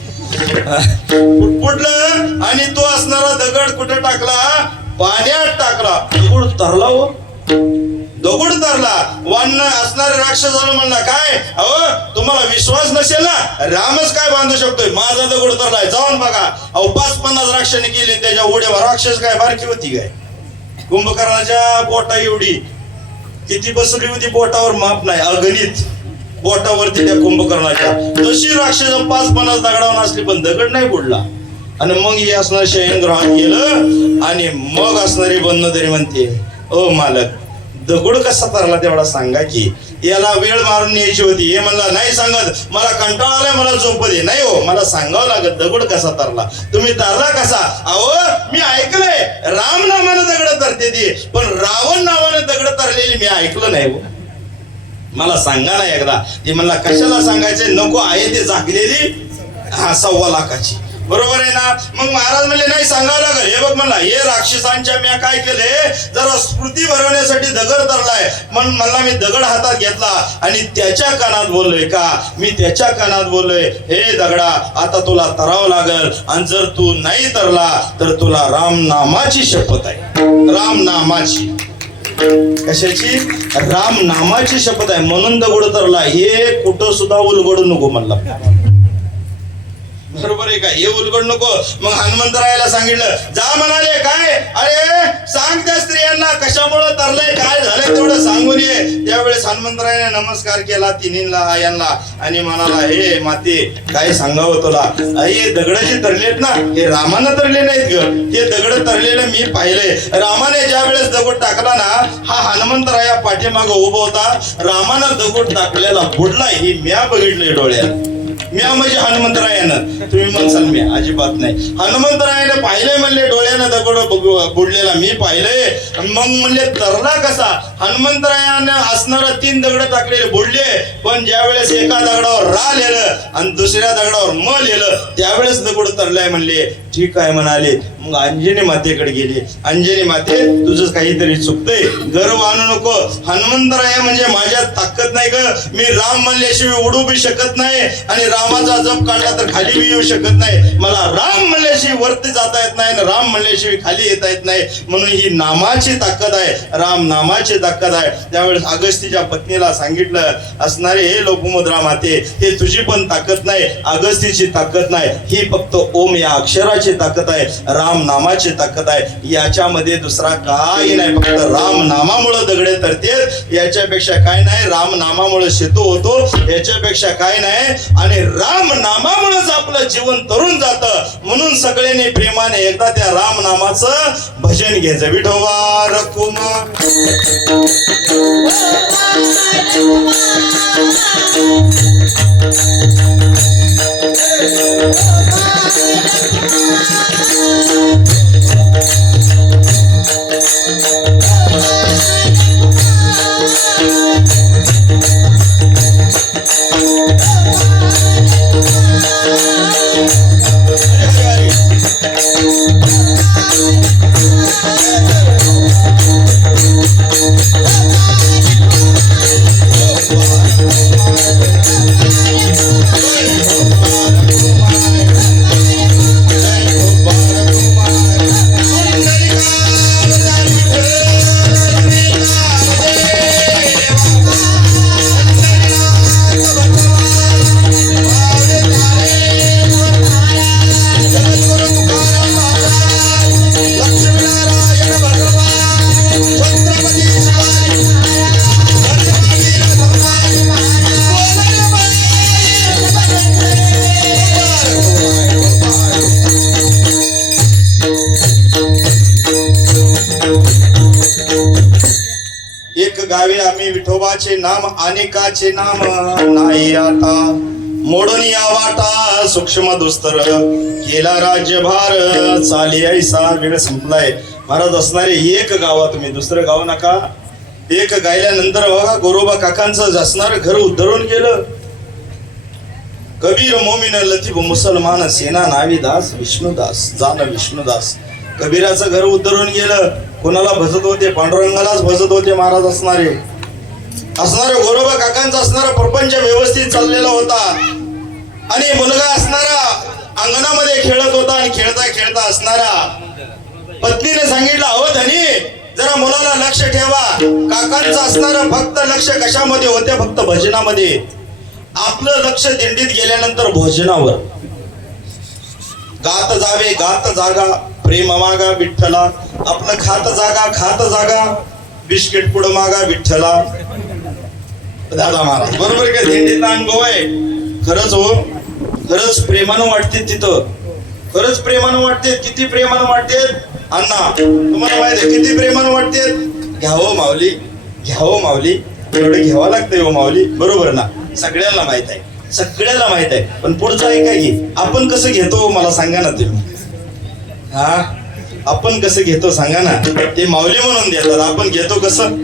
पुटपुटलं आणि तो असणारा दगड कुठे टाकला? पाण्यात टाकला. दगड तरला हो, दगड तरला. वान असणारे राक्षसाला म्हणला काय अहो तुम्हाला विश्वास नसेल ना, रामच काय बांधू शकतोय, माझा दगड तरलाय, जाऊन बघा. अहो 5-50 राक्षसाने केली, त्याच्या उड्या राक्षस काय बारकी होती काय? कुंभकर्णाच्या बोटा एवढी किती बसली होती बोटावर, माप नाही, अगणित बोटावरती त्या कुंभकर्णाच्या. तशी राक्षस 5-50 दगडावर असली पण दगड नाही बुडला. आणि मग हे असणार शयनगृहात गेलं आणि मग असणारी बंधुदरी म्हणते ओ मालक दगड कसा तरला तेवढा सांगा की, याला वेळ मारून यायची होती. हे म्हणला नाही सांगत, मला कंटाळा आलाय, मला झोप दे. नाही हो, मला सांगावं लागत दगड कसा तरला. तुम्ही तरला कसा? अहो मी ऐकलंय राम नावानं दगड तरते ती, पण रावण नावानं दगड तरलेली मी ऐकलं नाही हो, मला सांगा ना एकदा. ते म्हणला कशाला सांगायचे, नको आहे ते झाकलेली 1.25 लाखाची, बरोबर आहे ना. मग महाराज म्हणले नाही सांगावं लागेल. हे बघ म्हणला हे राक्षसांच्या मी काय केले, जरा स्मृती भरवण्यासाठी दगड धरलाय. म्हणून मला मी दगड हातात घेतला आणि त्याच्या कानात बोललोय. का? मी त्याच्या कानात बोललोय हे दगडा आता तुला तरावं लागल, आणि जर तू नाही तरला तर तुला राम नामाची शपथ आहे. राम नामाची. कशाची? राम नामाची शपथ आहे म्हणून दगड तरला. हे कुठं सुद्धा उलगडू नको म्हणला, बरोबर आहे का? हे उलगड नको. मग हनुमंतरायाला सांगितलं जा म्हणाले. काय? अरे सांग त्या स्त्रियांना कशामुळे तरलंय, काय झालंय तेवढं सांगून ये. त्यावेळेस हनुमंतरायाने नमस्कार केला तिन्हींना यांना आणि म्हणाला हे माते काय सांगावं तुला, हे दगड जे तरलेत ना हे रामानं तरले नाहीत ग, हे दगड तरलेलं मी पाहिलंय. रामाने ज्या वेळेस दगड टाकला ना, हा हनुमंतराया पाठीमागं उभा होता, रामानं दगड टाकलेला बुडला हे म्या बघितलंय डोळ्यात. म्या म्हणजे हनुमंतरायानं, तुम्ही म्हणसाल मी अजिबात नाही. हनुमंतरायानं पाहिलंय म्हणले, डोळ्यानं दगड बुडलेला मी पाहिलंय. मग म्हणले तरला कसा? हनुमंतरायानं असणारा 3 दगड टाकलेले बुडले, पण ज्या वेळेस एका दगडावर रा लिहिलं आणि दुसऱ्या दगडावर म लिहिलं त्यावेळेस दगड तरलाय म्हणले. ठीक आहे म्हणाले. मग अंजनी मातेकडे गेले. अंजनी माते तुझं काहीतरी चुकतंय, गर्व आणू नको. हनुमंतराया म्हणजे माझ्यात ताकद नाही ग, मी राम म्हणल्याशिवाय उडू बी शकत नाही आणि रामाचा जप काढला तर खाली बी येऊ शकत नाही. मला राम म्हणल्याशिवाय वरती जाता येत नाही आणि राम म्हणल्याशिवाय खाली येता येत नाही. म्हणून ही नामाची ताकद आहे, राम नामाची ताकद आहे. त्यावेळेस अगस्तीच्या पत्नीला सांगितलं असणारे हे लोकमुद्रा माते हे तुझी पण ताकद नाही, अगस्तीची ताकद नाही, ही फक्त ओम या अक्षराची ताकद आहे, राम नामाची ताकद आहे. याच्यामध्ये दुसरा काही नाही, फक्त राम नामामुळे दगडे तरतेत, याच्यापेक्षा काय नाही. राम नामामुळे सेतू होतो, याच्यापेक्षा काय नाही. आणि राम नामामुळेच आपलं जीवन तरुण जातं. म्हणून सगळ्यांनी प्रेमाने एकदा त्या राम नामाचं भजन घ्यायचं. विठोबा रखुमा एक गावी आम्ही विठोबाचे नाम अनेकाचे नाम नाही आता मोडून या वाटा सूक्ष्म दुस्तर केला राज्यभार चाली ऐसा वेळ संपलाय. महाराज असणारे एक गावा तुम्ही दुसरं गाव नका. एक गायल्यानंतर बघा गोरोबा काकांचं असणारं घर उद्धरून गेलं. कबीर मोमिन लतीफ मुसलमान सेना नावीदास विष्णुदास जान विष्णुदास. कबीराचं घर उद्धरून गेलं. कोणाला भजत होते? पांडुरंगालाच भजत होते महाराज असणारे. गोरोबा काकांचा असणारा प्रपंच व्यवस्थित चाललेला होता आणि मुलगा असणारा अंगणामध्ये खेळत होता आणि खेळता खेळता असणारा पत्नीने सांगितलं, अहो धनी जरा मुलाला लक्ष ठेवा. काकांचं असणारं फक्त लक्ष कशामध्ये होते? फक्त भजनामध्ये. आपलं लक्ष दिंडीत गेल्यानंतर भोजनावर. गात जावे गात जागा प्रेम मागा विठ्ठला. आपलं खात जागा बिस्किट पुढं मागा विठ्ठला. दादा महाराज बरोबर का? दिंडीचा अनुभव आहे. खरंच हो, खरंच प्रेमानं वाटते तिथं. खरंच प्रेमानं वाटते. किती प्रेमानं वाटते अण्णा तुम्हाला माहित आहे? किती प्रेमानं वाटते. घ्या हो माऊली, घ्या हो माऊली. एवढं घ्यावं लागतंय हो माऊली. बरोबर ना? सगळ्यांना माहित आहे, सगळ्याला माहित आहे. पण पुढचं ऐका की आपण कसं घेतो मला सांगा ना तुम्ही. हा आपण कसं घेतो सांगा ना. ते माऊली म्हणून देतात, आपण घेतो कसं?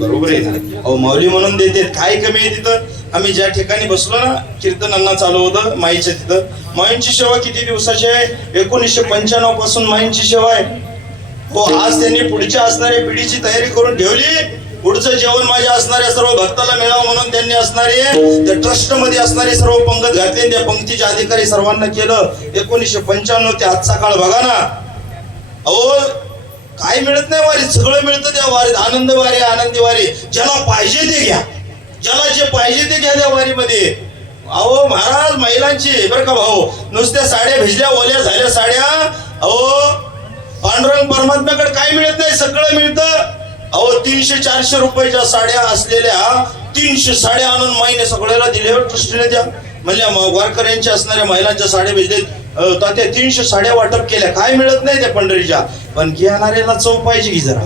बरोबर आहे ना? अहो माऊली म्हणून देते. काय कमी आहे तिथं? आम्ही ज्या ठिकाणी बसलो ना, कीर्तनांना चालू होतं माईच्या तिथं. माईंची सेवा किती दिवसाची आहे? 1995 पासून माईंची सेवा आहे. हो, आज त्यांनी पुढच्या असणाऱ्या पिढीची तयारी करून ठेवली. पुढचं जेवण माझ्या असणाऱ्या सर्व भक्ताला मिळावं म्हणून त्यांनी असणारे त्या ट्रस्ट मध्ये असणारे सर्व पंगत घातले. त्या पंक्तीचे अधिकारी सर्वांना केलं. 1995 ते आजचा काळ बघा ना. अहो काय मिळत नाही वारीत? सगळं मिळतं त्या वारीत. आनंद वारी, आनंदी वारी. ज्याला पाहिजे ते घ्या, ज्याला जे पाहिजे ते घ्या त्या वारीमध्ये. अहो महाराज महिलांची बरं का भाऊ, नुसत्या साड्या भिजल्या ओल्या झाल्या साड्या. अहो पांडुरंग परमात्म्याकडे काय मिळत नाही? सगळं मिळतं. अहो 300-400 रुपयाच्या साड्या असलेल्या 300 साड्या आणून माईने सगळ्याला दिल्यावर ट्रस्टीने द्या म्हणल्या. वारकऱ्यांच्या असणाऱ्या महिलांच्या साड्या भेजलेत. त्या 300 साड्या वाटप केल्या. काय मिळत नाही त्या पंढरीच्या. पण घेणाऱ्याला चव पाहिजे की जरा.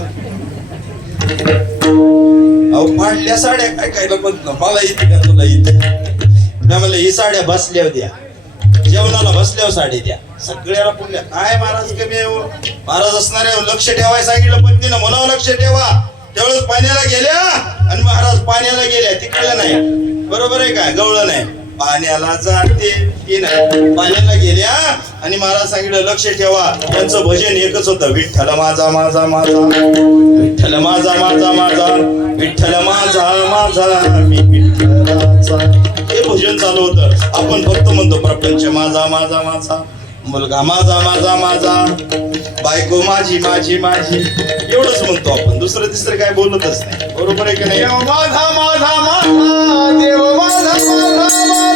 अहो फाडल्या साड्या काय काय मला इथे का तुला इथे मी म्हणलं ही साड्या बसल्या द्या, जेवणाला बसल्यावर साडी द्या. सगळ्याला पुढल्या काय महाराज कमी आहे हो. महाराज असणाऱ्या लक्ष ठेवाय सांगितलं पत्नीनं. मुलावर लक्ष ठेवा. त्यावेळेस पाण्याला गेल्या आणि महाराज पाण्याला गेल्या तिकडलं नाही. बरोबर आहे काय? गवळं नाही. पाण्याला जाते की नाही. पाण्याला गेल्या आणि महाराज सांगितलं लक्ष ठेवा. त्यांचं भजन एकच होतं, विठ्ठल माझा माझा माझा, विठ्ठल माझा माझा माझा, विठ्ठल माझा माझा मी विठ्ठलाचा. हे भजन चालू होतं. आपण फक्त म्हणतो प्रपंच माझा माझा माझा, मुलगा माझा माझा माझा, बायको माझी माझी माझी, एवढंच म्हणतो आपण. दुसरं तिसरं काय बोलतच नाही. बरोबर आहे की नाही? देव माझा माझा माझा, देव माझा माझा माझा,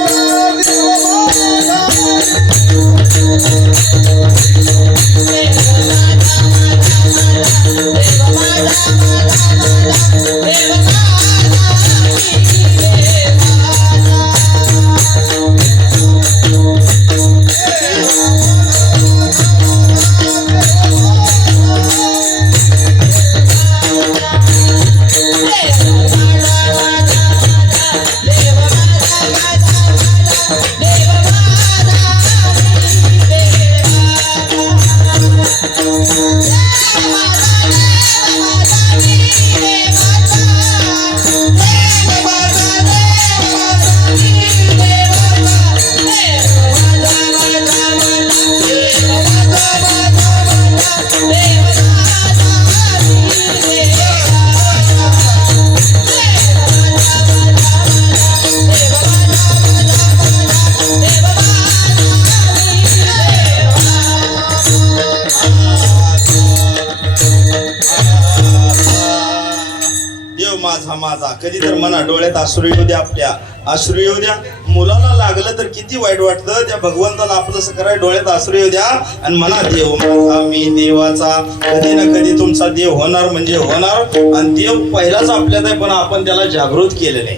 देव माझा माझा. कधी तर मना डोळ्यात अश्रू येऊ द्या, आपल्या अश्रू येऊ द्या. मुलाला लागलं तर किती वाईट वाटतं. त्या भगवंताला आपलं कराय डोळ्यात अश्रू येऊ द्या आणि म्हणा देव माझा मी देवाचा. कधी ना कधी तुमचा देव होणार म्हणजे होणार. आणि देव पहिलाच आपल्यात आहे पण आपण त्याला जागृत केलं नाही.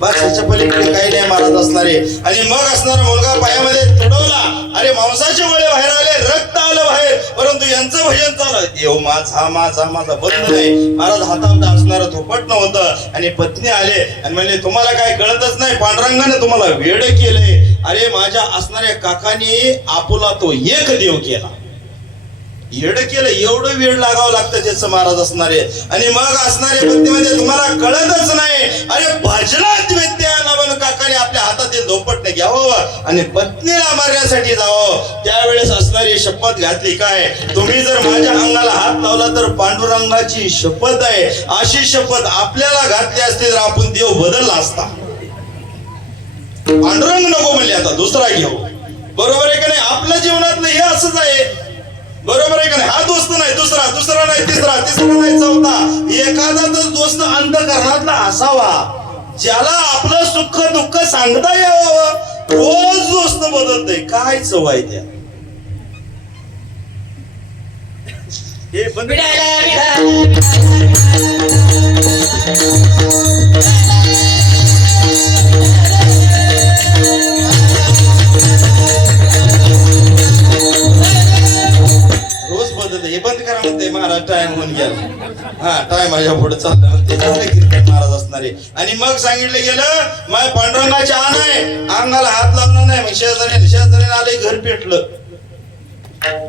बस त्याच्या पलीकडे काही नाही महाराज असणारे. आणि मग असणारा मुलगा पायामध्ये तुडवला. अरे मांसाचे वळे बाहेर आले, रक्त आलं बाहेर, परंतु यांचं भजन चालू आहे. देव माझा माझा माझा बंद नाही. महाराज हातात असणारं थोपट नव्हतं आणि पत्नी आले आणि म्हणले तुम्हाला काय कळतच नाही, पांडुरंगाने तुम्हाला वेड केलंय. अरे माझ्या असणाऱ्या काकाने आपुला तो एक देव केला, येड केलं. एवढं वेळ लागावं लागतं त्याचं महाराज असणारे. आणि मग असणारे पत्नीमध्ये तुम्हाला कळतच नाही. अरे भजनात विद्या लावून काकाने आपल्या हातातील धोपटने घ्यावं आणि पत्नीला मारण्यासाठी जावं. त्यावेळेस असणारी शपथ घातली काय, तुम्ही जर माझ्या अंगाला हात लावला तर पांडुरंगाची शपथ आहे, अशी शपथ आपल्याला घातली असती तर आपण देव बदलला असता. पांडुरंग नको म्हणले, आता दुसरा घेऊ. बरोबर आहे का नाही? आपल्या जीवनातलं हे असंच आहे. बरोबर आहे का नाही? हा दोस्त नाही दुसरा, दुसरा नाही तिसरा, तिसरा नाही चौथा. एखादा तर दोस्त अंतःकरणातला असावा ज्याला आपलं सुख दुःख सांगता यावं. रोज दोस्त बदलतय, काय चव आहे त्या? हे बंद. रोज बदलत, हे बंद करा म्हणते महाराज, टाइम होऊन गेला. हा टाइम माझ्या पुढे चाललं म्हणते, झालं कीर्तन महाराज असणारे. आणि मग सांगितलं गेलं मग पांडुरंगाची आण आहे, अंगाला हात लागणार नाही. मग शेजारी आले, घर पेटलं.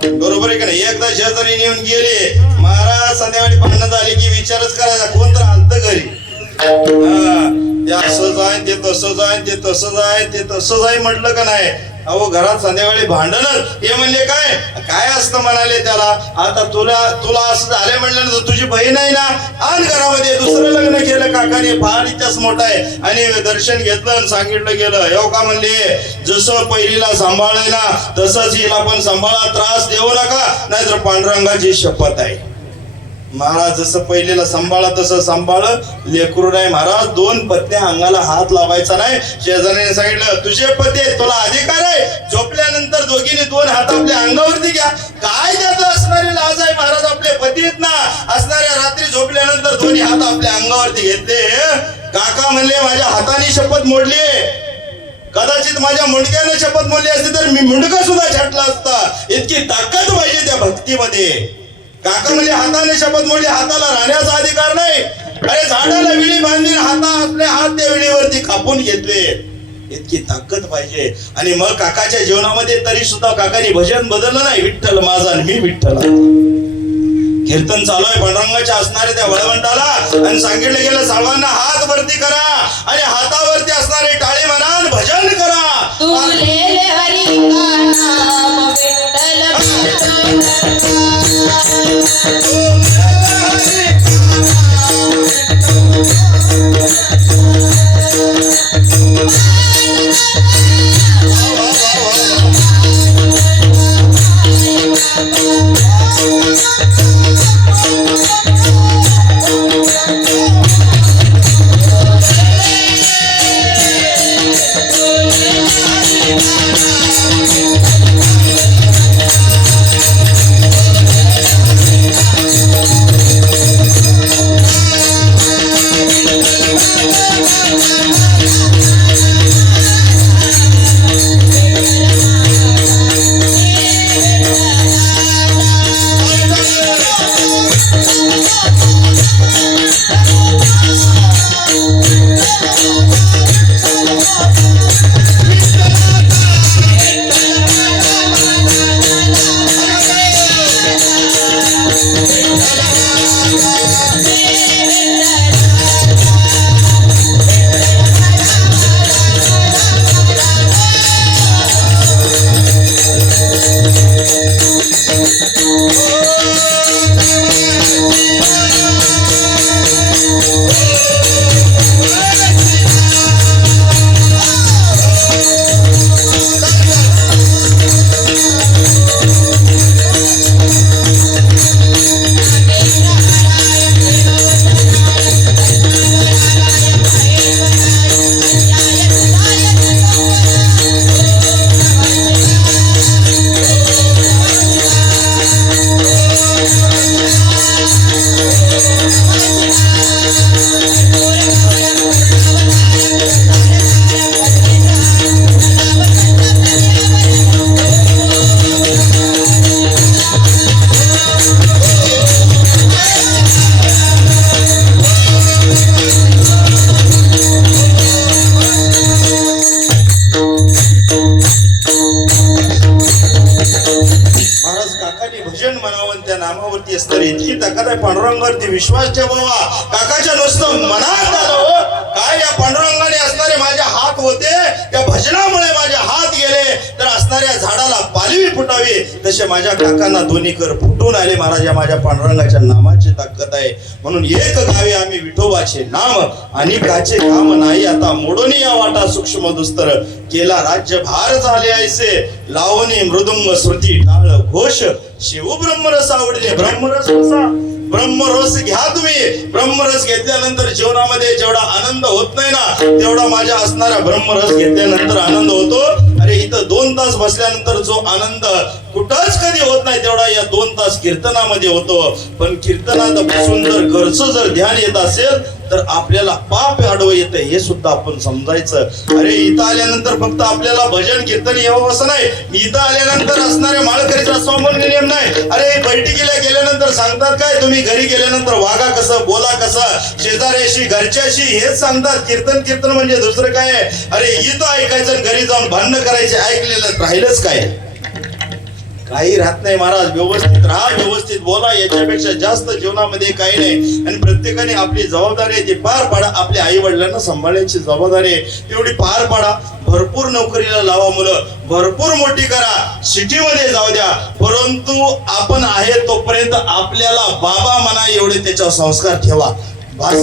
बरोबर आहे का नाही? एकदा शेजारी नेऊन गेले महाराज, संध्याकाळी भांडण झाले की विचारच करायचा कोण तर आलत घरी. ते असंच आहे, ते तसंच आहे, ते तसंच आहे, ते तसंच आहे म्हटलं का नाही? अहो घरात संध्याकाळी भांडणच. हे म्हणले काय काय असतं म्हणाले त्याला, आता तुला तुला असं झालं म्हणलं तुझी बहीण आहे ना, आण घरामध्ये. दुसरं लग्न केलं काकाने, फार इतिहास मोठा आहे. आणि दर्शन घेतलं आणि सांगितलं गेलं, हो का म्हणले जसं पहिलीला सांभाळलंय ना तसंच हिला पण सांभाळा, त्रास देऊ नका नाहीतर पांडुरंगाची शपथ आहे. महाराज जसं पहिलेला सांभाळा तसं सांभाळ, लेकरू नाही. महाराज दोन पत्नी अंगाला हात लावायचा नाही. शेजाऱ्याने सांगितलं तुझे पती तुला अधिकार आहे, झोपल्यानंतर दोघीने दोन हात आपल्या अंगावरती घ्या. काय त्यात असणारी लाज आहे महाराज, आपले पती आहेत ना, असणाऱ्या रात्री झोपल्यानंतर दोन्ही हात आपल्या अंगावरती घेतले. काका म्हणले माझ्या हाताने शपथ मोडली, कदाचित माझ्या मुंडक्याने शपथ मोडली असती तर मी मुंडका सुद्धा छाटला असता. इतकी ताकद पाहिजे त्या भक्तीमध्ये. काका म्हणजे हाताने शपथ मोडली, हाताला राहण्याचा अधिकार नाही. अरे झाडाला विळी बांधली, आपले हात त्या विळीवरती कापून घेतले. इतकी ताकद पाहिजे. आणि मग काकाच्या जीवनामध्ये तरी सुद्धा काकाने भजन बदललं नाही, विठ्ठल माझा आणि मी विठ्ठल. कीर्तन चालू आहे पांडुरंगाच्या असणारे त्या वळवंटाला. आणि सांगितलं गेलं सर्वांना हात वरती करा आणि हातावरती असणारे टाळी म्हणा, भजन करा. तुलेले हरी का नाम Thank you. नावाखाली भजन म्हणावं त्या नामावरती असणारी इतकी ताकद आहे पांडुरंगावरती विश्वास ठेवावा काकाच्या नुसतं मनात आलं हो काय या पांडुरंगाने असणारे माझे हात होते त्या भजनामुळे माझे हात गेले तर असणाऱ्या झाडाला पालवी फुटावी तसे माझ्या काकांना दोन्ही कर फुटून आले महाराज या माझ्या पांडुरंगाच्या नामाची ताकद आहे म्हणून एक गावे आम्ही विठोबाचे नाम आणि काचे काम नाही आता मोडून या वाटा सूक्ष्म दुस्तर केला राज्य भार झाले ऐसे लावणी मृदुंग श्रुती टाळ घोष शिव ब्रह्मरस आवडले ब्रह्मरस कसा ब्रह्मरस घ्या तुम्ही ब्रह्मरस घेतल्यानंतर जीवनामध्ये जेवढा आनंद होत नाही ना तेवढा माझ्या असणारा ब्रह्मरस घेतल्यानंतर आनंद होतो अरे इथं 2 तास बसल्यानंतर जो आनंद कुठंच कधी होत नाही तेवढा या 2 तास कीर्तनामध्ये होतो पण कीर्तनात बसून जर घरचं जर ध्यान येत असेल तर आपल्याला पाप आडवं येतं हे सुद्धा आपण समजायचं अरे इथं आल्यानंतर फक्त आपल्याला भजन कीर्तन यावं असं नाही इथं आल्यानंतर असणाऱ्या माळकरीचा सामान्य नियम नाही अरे बैठकीला गेल्यानंतर सांगतात काय तुम्ही घरी गेल्यानंतर वागा कसं बोला कसं शेजाऱ्याशी घरच्याशी हेच सांगतात कीर्तन म्हणजे दुसरं काय अरे इथं ऐकायचं घरी जाऊन भांडणं करायचे ऐकलेलं राहिलंच काय काही राहत नाही महाराज व्यवस्थित राहा व्यवस्थित बोला याच्यापेक्षा जास्त जीवनामध्ये काही नाही आणि प्रत्येकाने आपली जबाबदारी आहे ती पार पाडा आपल्या आई वडिलांना सांभाळण्याची जबाबदारी आहे तेवढी पार पाडा भरपूर नोकरीला लावा मुलं भरपूर मोठी करा सिटीमध्ये जाऊ द्या परंतु आपण आहे तोपर्यंत आपल्याला बाबा म्हणा एवढे त्याच्यावर संस्कार ठेवा बस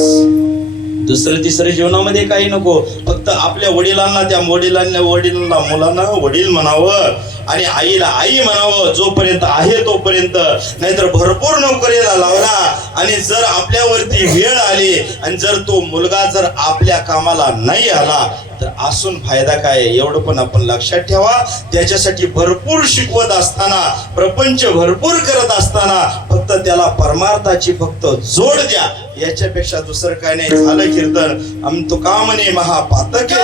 दुसरं तिसरं जीवनामध्ये काही नको फक्त आपल्या वडिलांना त्या वडिलांना मुलांना वडील म्हणावं आणि आईला आई म्हणावं जोपर्यंत आहे तोपर्यंत नाहीतर भरपूर नोकरीला लावला आणि जर आपल्यावरती वेळ आली आणि जर तो मुलगा जर आपल्या कामाला नाही आला तर असून फायदा काय एवढं पण आपण लक्षात ठेवा त्याच्यासाठी भरपूर शिकवत असताना प्रपंच भरपूर करत असताना फक्त त्याला परमार्थाची फक्त जोड द्या याच्यापेक्षा दुसरं काय नाही झालं कीर्तन आम तो कामने महापातके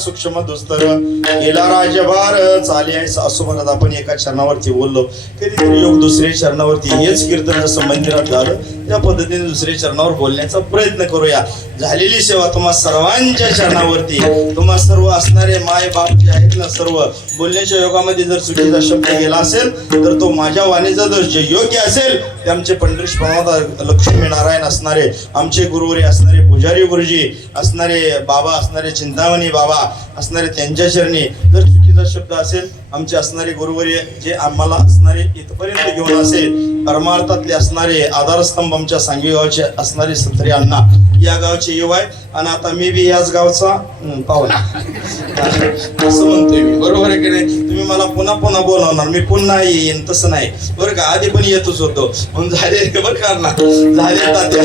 सूक्ष्म दुस्तर गेला राजभार चाले आहे असं म्हणत आपण एका चरणावरती बोललो कधीतरी योग दुसऱ्या चरणावरती हेच कीर्तन जसं मंदिरात झालं त्या पद्धतीने दुसऱ्या चरणावर बोलण्याचा प्रयत्न करूया झालेली सेवा तुम्हा सर्वांच्या चरणावरती तुम्हा सर्व असणारे माय बाप जे आहेत ना सर्व बोलण्याच्या योगामध्ये जर चुकीचा शब्द गेला असेल तर तो माझ्या वाणीचा जर जे योग्य असेल ते आमचे पंढरीश प्रमाणात लक्ष्मी नारायण असणारे आमचे गुरुवरी असणारे पुजारी गुरुजी असणारे बाबा असणारे चिंतामणी बाबा असणारे त्यांच्या चरणी जर चुकीचा शब्द असेल आमचे असणारे गुरुवरी जे आम्हाला असणारे इथपर्यंत घेऊन असेल परमार्थातले असणारे आधारस्तंभ आमच्या सांगवी गावचे असणारे संत्री अण्णा या गावचे युवा आहे आणि आता मी बी याच गावचा पाहुणा असं म्हणतोय मी बरोबर आहे की नाही तुम्ही मला पुन्हा पुन्हा बोलावणार मी पुन्हा येईन तसं नाही बरं का आधी पण येतच होतो म्हणून झालेली बरं का ना झाले तात्या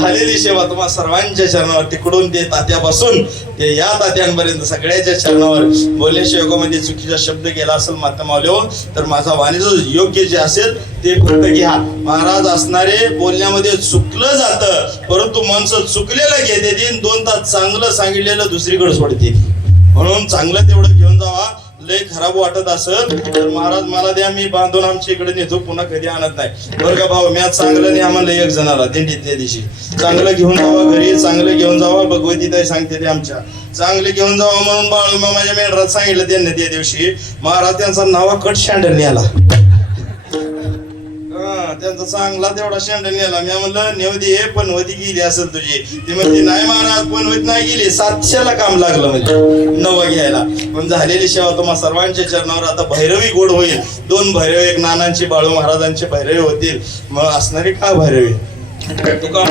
झालेली सेवा तुम्हाला सर्वांच्या चरणावर तिकडून ते तात्यापासून ते या तात्यांपर्यंत सगळ्याच्या चरणावर बोलण्याच्या योगामध्ये चुकीचा शब्द गेला असेल मातमावलो तर माझा वाणीचं योग्य जे असेल ते फक्त घ्या महाराज असणारे बोलण्यामध्ये चुकलं जातं परंतु माणसं चुकलेलं घेते 2 तास चांगलं सांगितलेलं दुसरीकडे सोडते म्हणून चांगलं तेवढं घेऊन जावा लय खराब वाटत असत तर महाराज मला द्या, मी बांधून आमच्या इकडे नेतो, पुन्हा कधी आणत नाही बरं का भाऊ. मी आज चांगलं नाही आम्हाला एक जणाला दिंडीतल्या दिवशी चांगलं घेऊन जावा घरी, चांगलं घेऊन जावा. भगवती ताई सांगते ते आमच्या चांगले घेऊन जावा म्हणून बाळू माझ्या मेंढरात सांगितलं त्यांनी त्या दिवशी. महाराज त्यांचा नावा कट शँडल नेला, त्यांचा चांगला तेवढा शँडल नेला. मी म्हणलं नेवदी हे पनवती गेली असेल तुझी. ती म्हणते नाही महाराज पनवती नाही गेली, 700ला काम लागलं म्हणजे नवं घ्यायला. पण झालेली सेवा तुम्हा सर्वांच्या चरणावर. आता भैरवी गोड होईल, 2 भैरव, एक नानांची बाळू महाराजांचे भैरवी होतील. मग असणारी का भैरवी तुका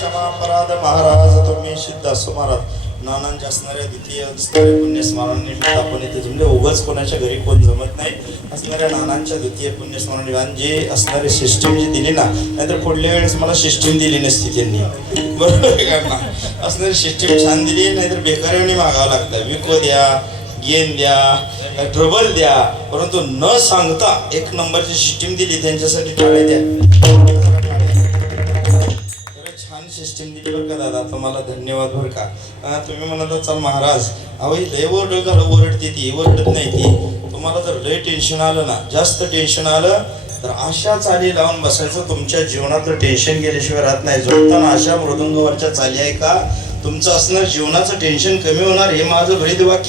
क्षमा अपराध महाराज तुम्ही सिद्ध असो महाराज नानांच्या असणाऱ्या द्वितीय असणाऱ्या पुण्यस्मरणाने आपण इथे जमले उगाच कोणाच्या घरी कोण जमत नाही असणाऱ्या नानांच्या द्वितीय पुण्यस्मरणाने आणि जे असणारी सिस्टीम जी दिली ना नाहीतर पुढल्या वेळेस मला सिस्टीम दिली नसती त्यांनी बरोबर आहे का ना असणारी सिस्टीम छान दिली नाहीतर बेकारीने मागावं लागतं विको द्या गेन द्या ट्रबल द्या परंतु न सांगता एक नंबरची सिस्टीम दिली त्यांच्यासाठी टाळे द्या छान सिस्टीम दिली बरं का दादा तुम्हाला धन्यवाद बरं का तुम्ही म्हणत असाल महाराज अहो ही लय ओरडते ती ओरडत नाही ती तुम्हाला जर लय टेन्शन आलं ना जास्त टेन्शन आलं तर अशा चाली लावून बसायचं तुमच्या जीवनातलं टेन्शन गेल्याशिवाय राहत नाही झोपताना अशा मृदुंगावरच्या चाली आहे का तुमचं असणार जीवनाचं टेन्शन कमी होणार हे माझं ब्रीद वाक्य